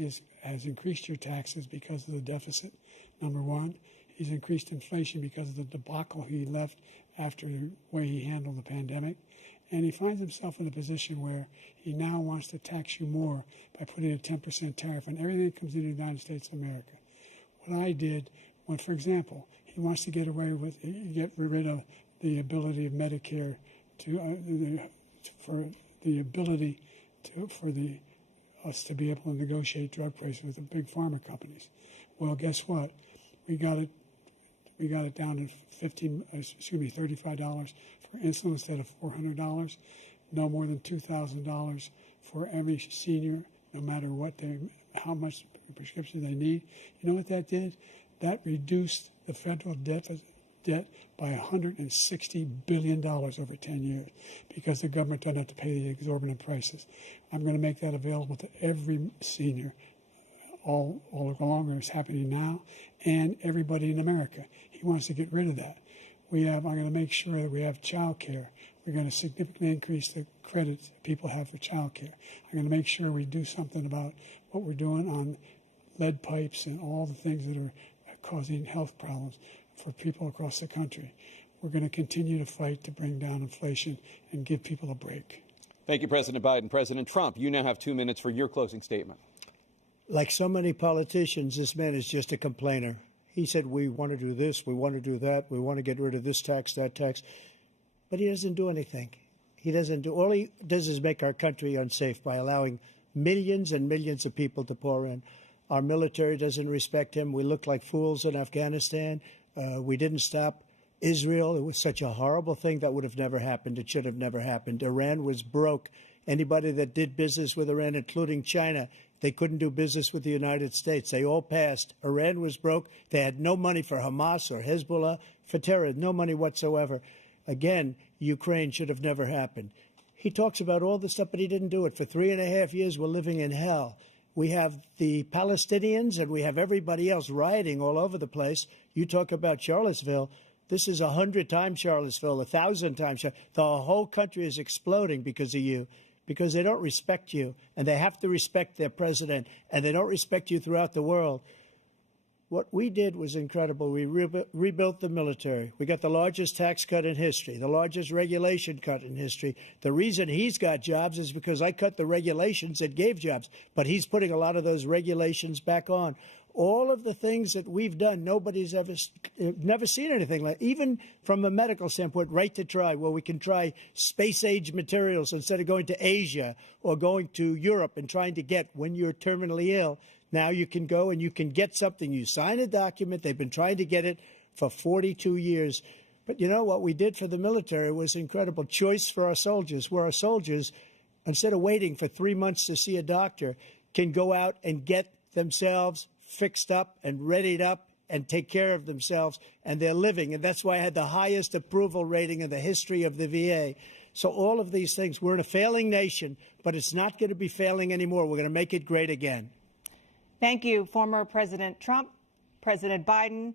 has increased your taxes because of the deficit. Number one, He's increased inflation because of the debacle he left after the way he handled the pandemic. And he finds himself in a position where he now wants to tax you more by putting a 10% tariff on everything that comes into the United States of America. What I did, when, for example, he wants to get rid of the ability of Medicare for us to be able to negotiate drug prices with the big pharma companies. Well, guess what? We got it down to $35 for insulin instead of $400. No more than $2,000 for every senior, no matter how much prescription they need. You know what that did? That reduced the federal debt by $160 billion over 10 years because the government doesn't have to pay the exorbitant prices. I'm going to make that available to every senior all along, it's happening now, and everybody in America. He wants to get rid of that. I'm going to make sure that we have child care. We're going to significantly increase the credits people have for child care. I'm going to make sure we do something about what we're doing on lead pipes and all the things that are causing health problems for people across the country. We're going to continue to fight to bring down inflation and give people a break. Thank you, President Biden. President Trump, you now have 2 minutes for your closing statement. Like so many politicians, this man is just a complainer. He said, we want to do this, we want to do that, we want to get rid of this tax, that tax. But he doesn't do anything. All he does is make our country unsafe by allowing millions and millions of people to pour in. Our military doesn't respect him. We look like fools in Afghanistan. We didn't stop Israel. It was such a horrible thing that would have never happened. It should have never happened. Iran was broke. Anybody that did business with Iran, including China, they couldn't do business with the United States. They all passed. Iran was broke. They had no money for Hamas or Hezbollah, for terror, no money whatsoever. Again, Ukraine should have never happened. He talks about all this stuff, but he didn't do it. For 3.5 years, we're living in hell. We have the Palestinians and we have everybody else rioting all over the place. You talk about Charlottesville. This is 100 times Charlottesville, 1,000 times. The whole country is exploding because of you, because they don't respect you, and they have to respect their president, and they don't respect you throughout the world. What we did was incredible. We rebuilt the military. We got the largest tax cut in history, the largest regulation cut in history. The reason he's got jobs is because I cut the regulations that gave jobs, but he's putting a lot of those regulations back on. All of the things that we've done, nobody's never seen anything like. Even from a medical standpoint, right to try, where we can try space-age materials instead of going to Asia or going to Europe and trying to get when you're terminally ill. Now you can go and you can get something. You sign a document. They've been trying to get it for 42 years. But you know what we did for the military was incredible. Choice for our soldiers, where our soldiers, instead of waiting for 3 months to see a doctor, can go out and get themselves fixed up and readied up and take care of themselves, and they're living. And that's why I had the highest approval rating in the history of the VA. So all of these things, we're in a failing nation, but it's not going to be failing anymore. We're going to make it great again. Thank you, former President Trump, President Biden.